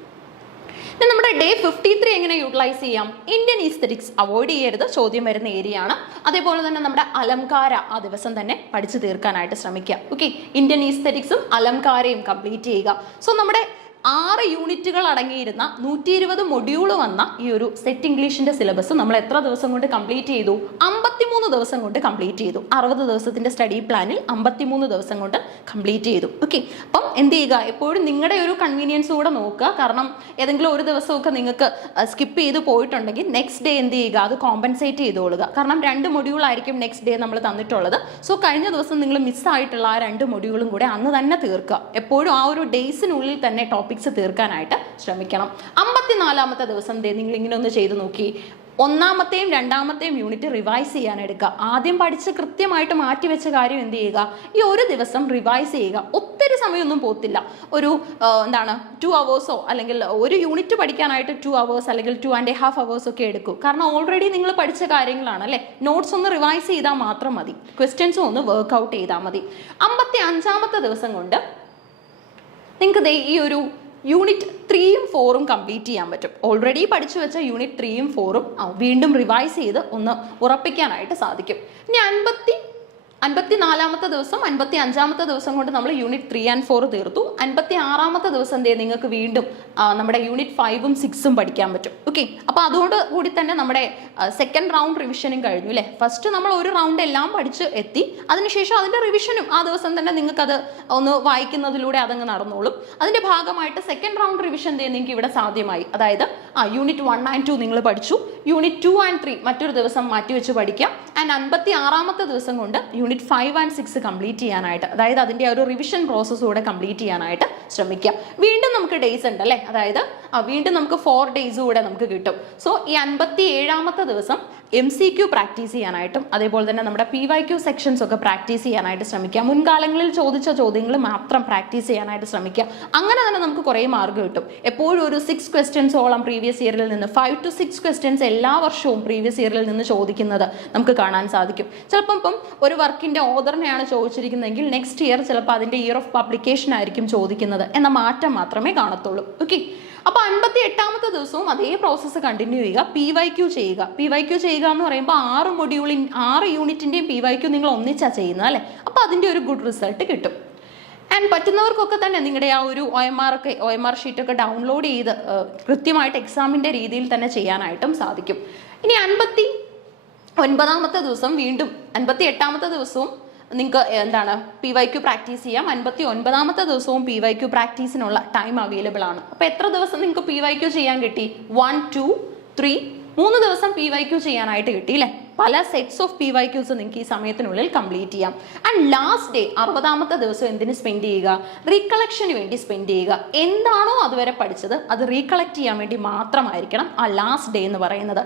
നമ്മുടെ ഡേ 53 എങ്ങനെ യൂട്ടിലൈസ് ചെയ്യാം? ഇന്ത്യൻ ഈസ്തെറ്റിക്സ് അവോയ്ഡ് ചെയ്യരുത്, ചോദ്യം വരുന്ന ഏരിയ ആണ്. അതേപോലെ തന്നെ നമ്മുടെ അലംകാര ആ ദിവസം തന്നെ പഠിച്ചു തീർക്കാനായിട്ട് ശ്രമിക്കുക. ഓക്കെ, ഇന്ത്യൻ ഈസ്തെറ്റിക്സും അലംകാരയും കംപ്ലീറ്റ് ചെയ്യുക. സോ നമ്മുടെ 6 യൂണിറ്റുകൾ അടങ്ങിയിരുന്ന 120 മൊഡ്യൂൾ വന്ന ഈ ഒരു സെറ്റ് ഇംഗ്ലീഷിന്റെ സിലബസ് നമ്മൾ എത്ര ദിവസം കൊണ്ട് കംപ്ലീറ്റ് ചെയ്തു? 53 ദിവസം കൊണ്ട് കംപ്ലീറ്റ് ചെയ്തു. 60 ദിവസത്തിന്റെ സ്റ്റഡി പ്ലാനിൽ 53 ദിവസം കൊണ്ട് കംപ്ലീറ്റ് ചെയ്തു. ഓക്കെ, അപ്പം എന്ത് ചെയ്യുക, എപ്പോഴും നിങ്ങളുടെ ഒരു കൺവീനിയൻസ് കൂടെ നോക്കുക. കാരണം ഏതെങ്കിലും ഒരു ദിവസമൊക്കെ നിങ്ങൾക്ക് സ്കിപ്പ് ചെയ്ത് പോയിട്ടുണ്ടെങ്കിൽ നെക്സ്റ്റ് ഡേ എന്ത് ചെയ്യുക, അത് കോമ്പൻസേറ്റ് ചെയ്തോളുക. കാരണം 2 മൊഡ്യൂൾ ആയിരിക്കും നെക്സ്റ്റ് ഡേ നമ്മൾ തന്നിട്ടുള്ളത്. സോ കഴിഞ്ഞ ദിവസം നിങ്ങൾ മിസ്സായിട്ടുള്ള ആ 2 മൊഡ്യൂളും കൂടെ അന്ന് തന്നെ തീർക്കുക. എപ്പോഴും ആ ഒരു ഡേയ്സിനുള്ളിൽ തന്നെ ടോപ്പിക്സ് തീർക്കാനായിട്ട് ശ്രമിക്കണം. 54ാമത്തെ ദിവസം നിങ്ങൾ ഇങ്ങനെ ഒന്ന് ചെയ്ത് നോക്കി. 1ാമത്തെയും 2ാമത്തെയും യൂണിറ്റ് റിവൈസ് ചെയ്യാൻ എടുക്കുക. ആദ്യം പഠിച്ച് കൃത്യമായിട്ട് മാറ്റിവെച്ച കാര്യം എന്ത് ചെയ്യുക, ഈ ഒരു ദിവസം റിവൈസ് ചെയ്യുക. ഒത്തിരി സമയമൊന്നും പോത്തില്ല. ഒരു 2 hours അല്ലെങ്കിൽ ഒരു യൂണിറ്റ് പഠിക്കാനായിട്ട് 2 hours അല്ലെങ്കിൽ 2.5 hours ഒക്കെ എടുക്കും. കാരണം ഓൾറെഡി നിങ്ങൾ പഠിച്ച കാര്യങ്ങളാണ് അല്ലേ. നോട്ട്സ് ഒന്ന് റിവൈസ് ചെയ്താൽ മാത്രം മതി, ക്വസ്റ്റ്യൻസും ഒന്ന് വർക്ക്ഔട്ട് ചെയ്താൽ മതി. 55ാമത്തെ ദിവസം കൊണ്ട് നിങ്ങൾക്ക് ഈ ഒരു യൂണിറ്റ് 3ഉം 4ഉം കംപ്ലീറ്റ് ചെയ്യാൻ പറ്റും. ഓൾറെഡി പഠിച്ചു വെച്ച യൂണിറ്റ് 3ഉം 4ഉം വീണ്ടും റിവൈസ് ചെയ്ത് ഒന്ന് ഉറപ്പിക്കാനായിട്ട് സാധിക്കും. ഇനി 54ാമത്തെ ദിവസം 55ാമത്തെ ദിവസം കൊണ്ട് നമ്മൾ യൂണിറ്റ് 3 and 4 തീർത്തു. 56ാമത്തെ ദിവസം നിങ്ങൾക്ക് വീണ്ടും നമ്മുടെ യൂണിറ്റ് 5ഉം 6ഉം പഠിക്കാൻ പറ്റും. ഓക്കെ, അപ്പോൾ അതുകൊണ്ട് കൂടി തന്നെ നമ്മുടെ സെക്കൻഡ് റൗണ്ട് റിവിഷനും കഴിഞ്ഞു അല്ലേ. ഫസ്റ്റ് നമ്മൾ ഒരു റൗണ്ട് എല്ലാം പഠിച്ച് എത്തി, അതിനുശേഷം അതിൻ്റെ റിവിഷനും ആ ദിവസം തന്നെ നിങ്ങൾക്കത് ഒന്ന് വായിക്കുന്നതിലൂടെ അതങ്ങ് നടന്നോളും. അതിൻ്റെ ഭാഗമായിട്ട് സെക്കൻഡ് റൗണ്ട് റിവിഷൻ നിങ്ങൾക്ക് ഇവിടെ സാധ്യമായി. അതായത് യൂണിറ്റ് 1 and 2 നിങ്ങൾ പഠിച്ചു, യൂണിറ്റ് 2 and 3 മറ്റൊരു ദിവസം മാറ്റിവെച്ച് പഠിക്കാം. ആൻഡ് 56ാമത്തെ ദിവസം കൊണ്ട് യൂണിറ്റ് 5 and 6 കംപ്ലീറ്റ് ചെയ്യാനായിട്ട്, അതായത് അതിൻ്റെ ഒരു റിവിഷൻ പ്രോസസ്സ് കൂടെ കംപ്ലീറ്റ് ചെയ്യാനായിട്ട് ശ്രമിക്കാം. വീണ്ടും നമുക്ക് ഡേയ്സ് ഉണ്ട് അല്ലേ. അതായത് വീണ്ടും നമുക്ക് 4 days കൂടെ നമുക്ക് കിട്ടും. സോ ഈ 57ാമത്തെ ദിവസം MCQ പ്രാക്ടീസ് ചെയ്യാനായിട്ടും അതേപോലെ തന്നെ നമ്മുടെ PYQ സെക്ഷൻസ് ഒക്കെ പ്രാക്ടീസ് ചെയ്യാനായിട്ട് ശ്രമിക്കുക. മുൻകാലങ്ങളിൽ ചോദിച്ച ചോദ്യങ്ങൾ മാത്രം പ്രാക്ടീസ് ചെയ്യാനായിട്ട് ശ്രമിക്കുക. അങ്ങനെ തന്നെ നമുക്ക് കുറേ മാർക്ക് കിട്ടും. എപ്പോഴും ഒരു 6 ക്വസ്റ്റ്യൻസോളം പ്രീവിയസ് ഇയറിൽ നിന്ന് 5 to 6 ക്വസ്റ്റ്യൻസ് എല്ലാ വർഷവും പ്രീവിയസ് ഇയറിൽ നിന്ന് ചോദിക്കുന്നത് നമുക്ക് കാണാൻ സാധിക്കും. ചിലപ്പം ഇപ്പം ഒരു വർക്കിന്റെ ഓർഡറിനെയാണ് ചോദിച്ചിരിക്കുന്നതെങ്കിൽ നെക്സ്റ്റ് ഇയർ ചിലപ്പോൾ അതിന്റെ ഇയർ ഓഫ് പബ്ലിക്കേഷൻ ആയിരിക്കും ചോദിക്കുന്നത് എന്ന മാറ്റം മാത്രമേ കാണത്തുള്ളൂ. ഓക്കെ, അപ്പോൾ 58ാമത്തെ ദിവസവും അതേ പ്രോസസ്സ് കണ്ടിന്യൂ ചെയ്യുക. PYQ ചെയ്യുക. PYQ ചെയ്യുക എന്ന് പറയുമ്പോൾ 6 യൂണിറ്റിൻ്റെയും PYQ നിങ്ങൾ ഒന്നിച്ചാണ് ചെയ്യുന്നത് അല്ലേ? അപ്പോൾ അതിൻ്റെ ഒരു ഗുഡ് റിസൾട്ട് കിട്ടും. ആൻഡ് പറ്റുന്നവർക്കൊക്കെ തന്നെ നിങ്ങളുടെ ആ ഒരു OMR ഷീറ്റൊക്കെ ഡൗൺലോഡ് ചെയ്ത് കൃത്യമായിട്ട് എക്സാമിൻ്റെ രീതിയിൽ തന്നെ ചെയ്യാനായിട്ടും സാധിക്കും. ഇനി 59ാമത്തെ ദിവസം വീണ്ടും 58ാമത്തെ ദിവസവും നിങ്ങൾക്ക് എന്താണ് PYQ പ്രാക്ടീസ് ചെയ്യാം. 59ാമത്തെ ദിവസവും PYQ പ്രാക്ടീസിനുള്ള ടൈം അവൈലബിൾ ആണ്. അപ്പോൾ എത്ര ദിവസം നിങ്ങൾക്ക് PYQ ചെയ്യാൻ കിട്ടി? 1, 2, 3 3 ദിവസം PYQ ചെയ്യാനായിട്ട് കിട്ടി അല്ലേ? പല സെറ്റ്സ് ഓഫ് PYQs നിങ്ങൾക്ക് ഈ സമയത്തിനുള്ളിൽ കംപ്ലീറ്റ് ചെയ്യാം. ആൻഡ് ലാസ്റ്റ് ഡേ 60ാമത്തെ ദിവസം എന്തിന് സ്പെൻഡ് ചെയ്യുക? റീകളക്ഷന് വേണ്ടി സ്പെൻഡ് ചെയ്യുക. എന്താണോ അതുവരെ പഠിച്ചത് അത് റീകളക്ട് ചെയ്യാൻ വേണ്ടി മാത്രമായിരിക്കണം ആ ലാസ്റ്റ് ഡേ എന്ന് പറയുന്നത്.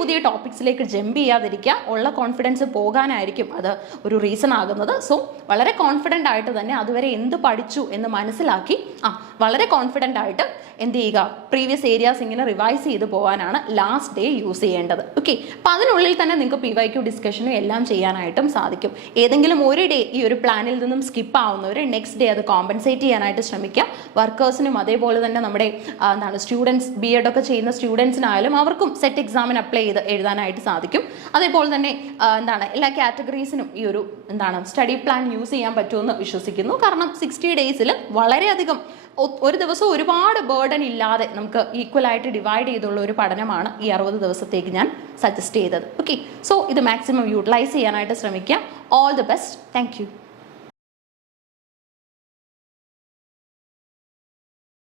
പുതിയ ടോപ്പിക്സിലേക്ക് ജമ്പ് ചെയ്യാതിരിക്കുക. ഉള്ള കോൺഫിഡൻസ് പോകാനായിരിക്കും അത് ഒരു റീസൺ ആകുന്നത്. സോ വളരെ കോൺഫിഡൻ്റ് ആയിട്ട് തന്നെ അതുവരെ എന്ത് പഠിച്ചു എന്ന് മനസ്സിലാക്കി വളരെ കോൺഫിഡൻ്റ് ആയിട്ട് എന്ത് ചെയ്യുക? പ്രീവിയസ് ഏരിയാസ് ഇങ്ങനെ റിവൈസ് ചെയ്ത് പോകാനാണ് ലാസ്റ്റ് ഡേ യൂസ് ചെയ്യേണ്ടത്. ഓക്കെ, അപ്പം അതിനുള്ളിൽ തന്നെ നിങ്ങൾക്ക് PYQ ഡിസ്കഷനും എല്ലാം ചെയ്യാനായിട്ടും സാധിക്കും. ഏതെങ്കിലും ഒരു ഡേ ഈ ഒരു പ്ലാനിൽ നിന്നും സ്കിപ്പ് ആവുന്നവർ നെക്സ്റ്റ് ഡേ അത് കോമ്പൻസേറ്റ് ചെയ്യാനായിട്ട് ശ്രമിക്കുക. വർക്കേഴ്സിനും അതേപോലെ തന്നെ നമ്മുടെ സ്റ്റുഡൻസ് BEd ഒക്കെ ചെയ്യുന്ന സ്റ്റുഡൻസിനായാലും അവർക്കും സെറ്റ് എക്സാമിന് അപ്ലൈ ചെയ്ത് എഴുതാനായിട്ട് സാധിക്കും. അതേപോലെ തന്നെ എല്ലാ കാറ്റഗറീസിനും ഈ ഒരു സ്റ്റഡി പ്ലാൻ യൂസ് ചെയ്യാൻ പറ്റുമെന്ന് വിശ്വസിക്കുന്നു. കാരണം 60 ഡേയ്സിൽ വളരെയധികം ഒരു ദിവസം ഒരുപാട് ബേർഡൻ ഇല്ലാതെ നമുക്ക് ഈക്വൽ ആയിട്ട് ഡിവൈഡ് ചെയ്തുള്ള ഒരു പഠനമാണ് ഈ 60 ദിവസത്തേക്ക് ഞാൻ സജസ്റ്റ് ചെയ്തത്. ഓക്കെ, സോ ഇത് മാക്സിമം യൂട്ടിലൈസ് ചെയ്യാനായിട്ട് ശ്രമിക്കുക. All the best. Thank you.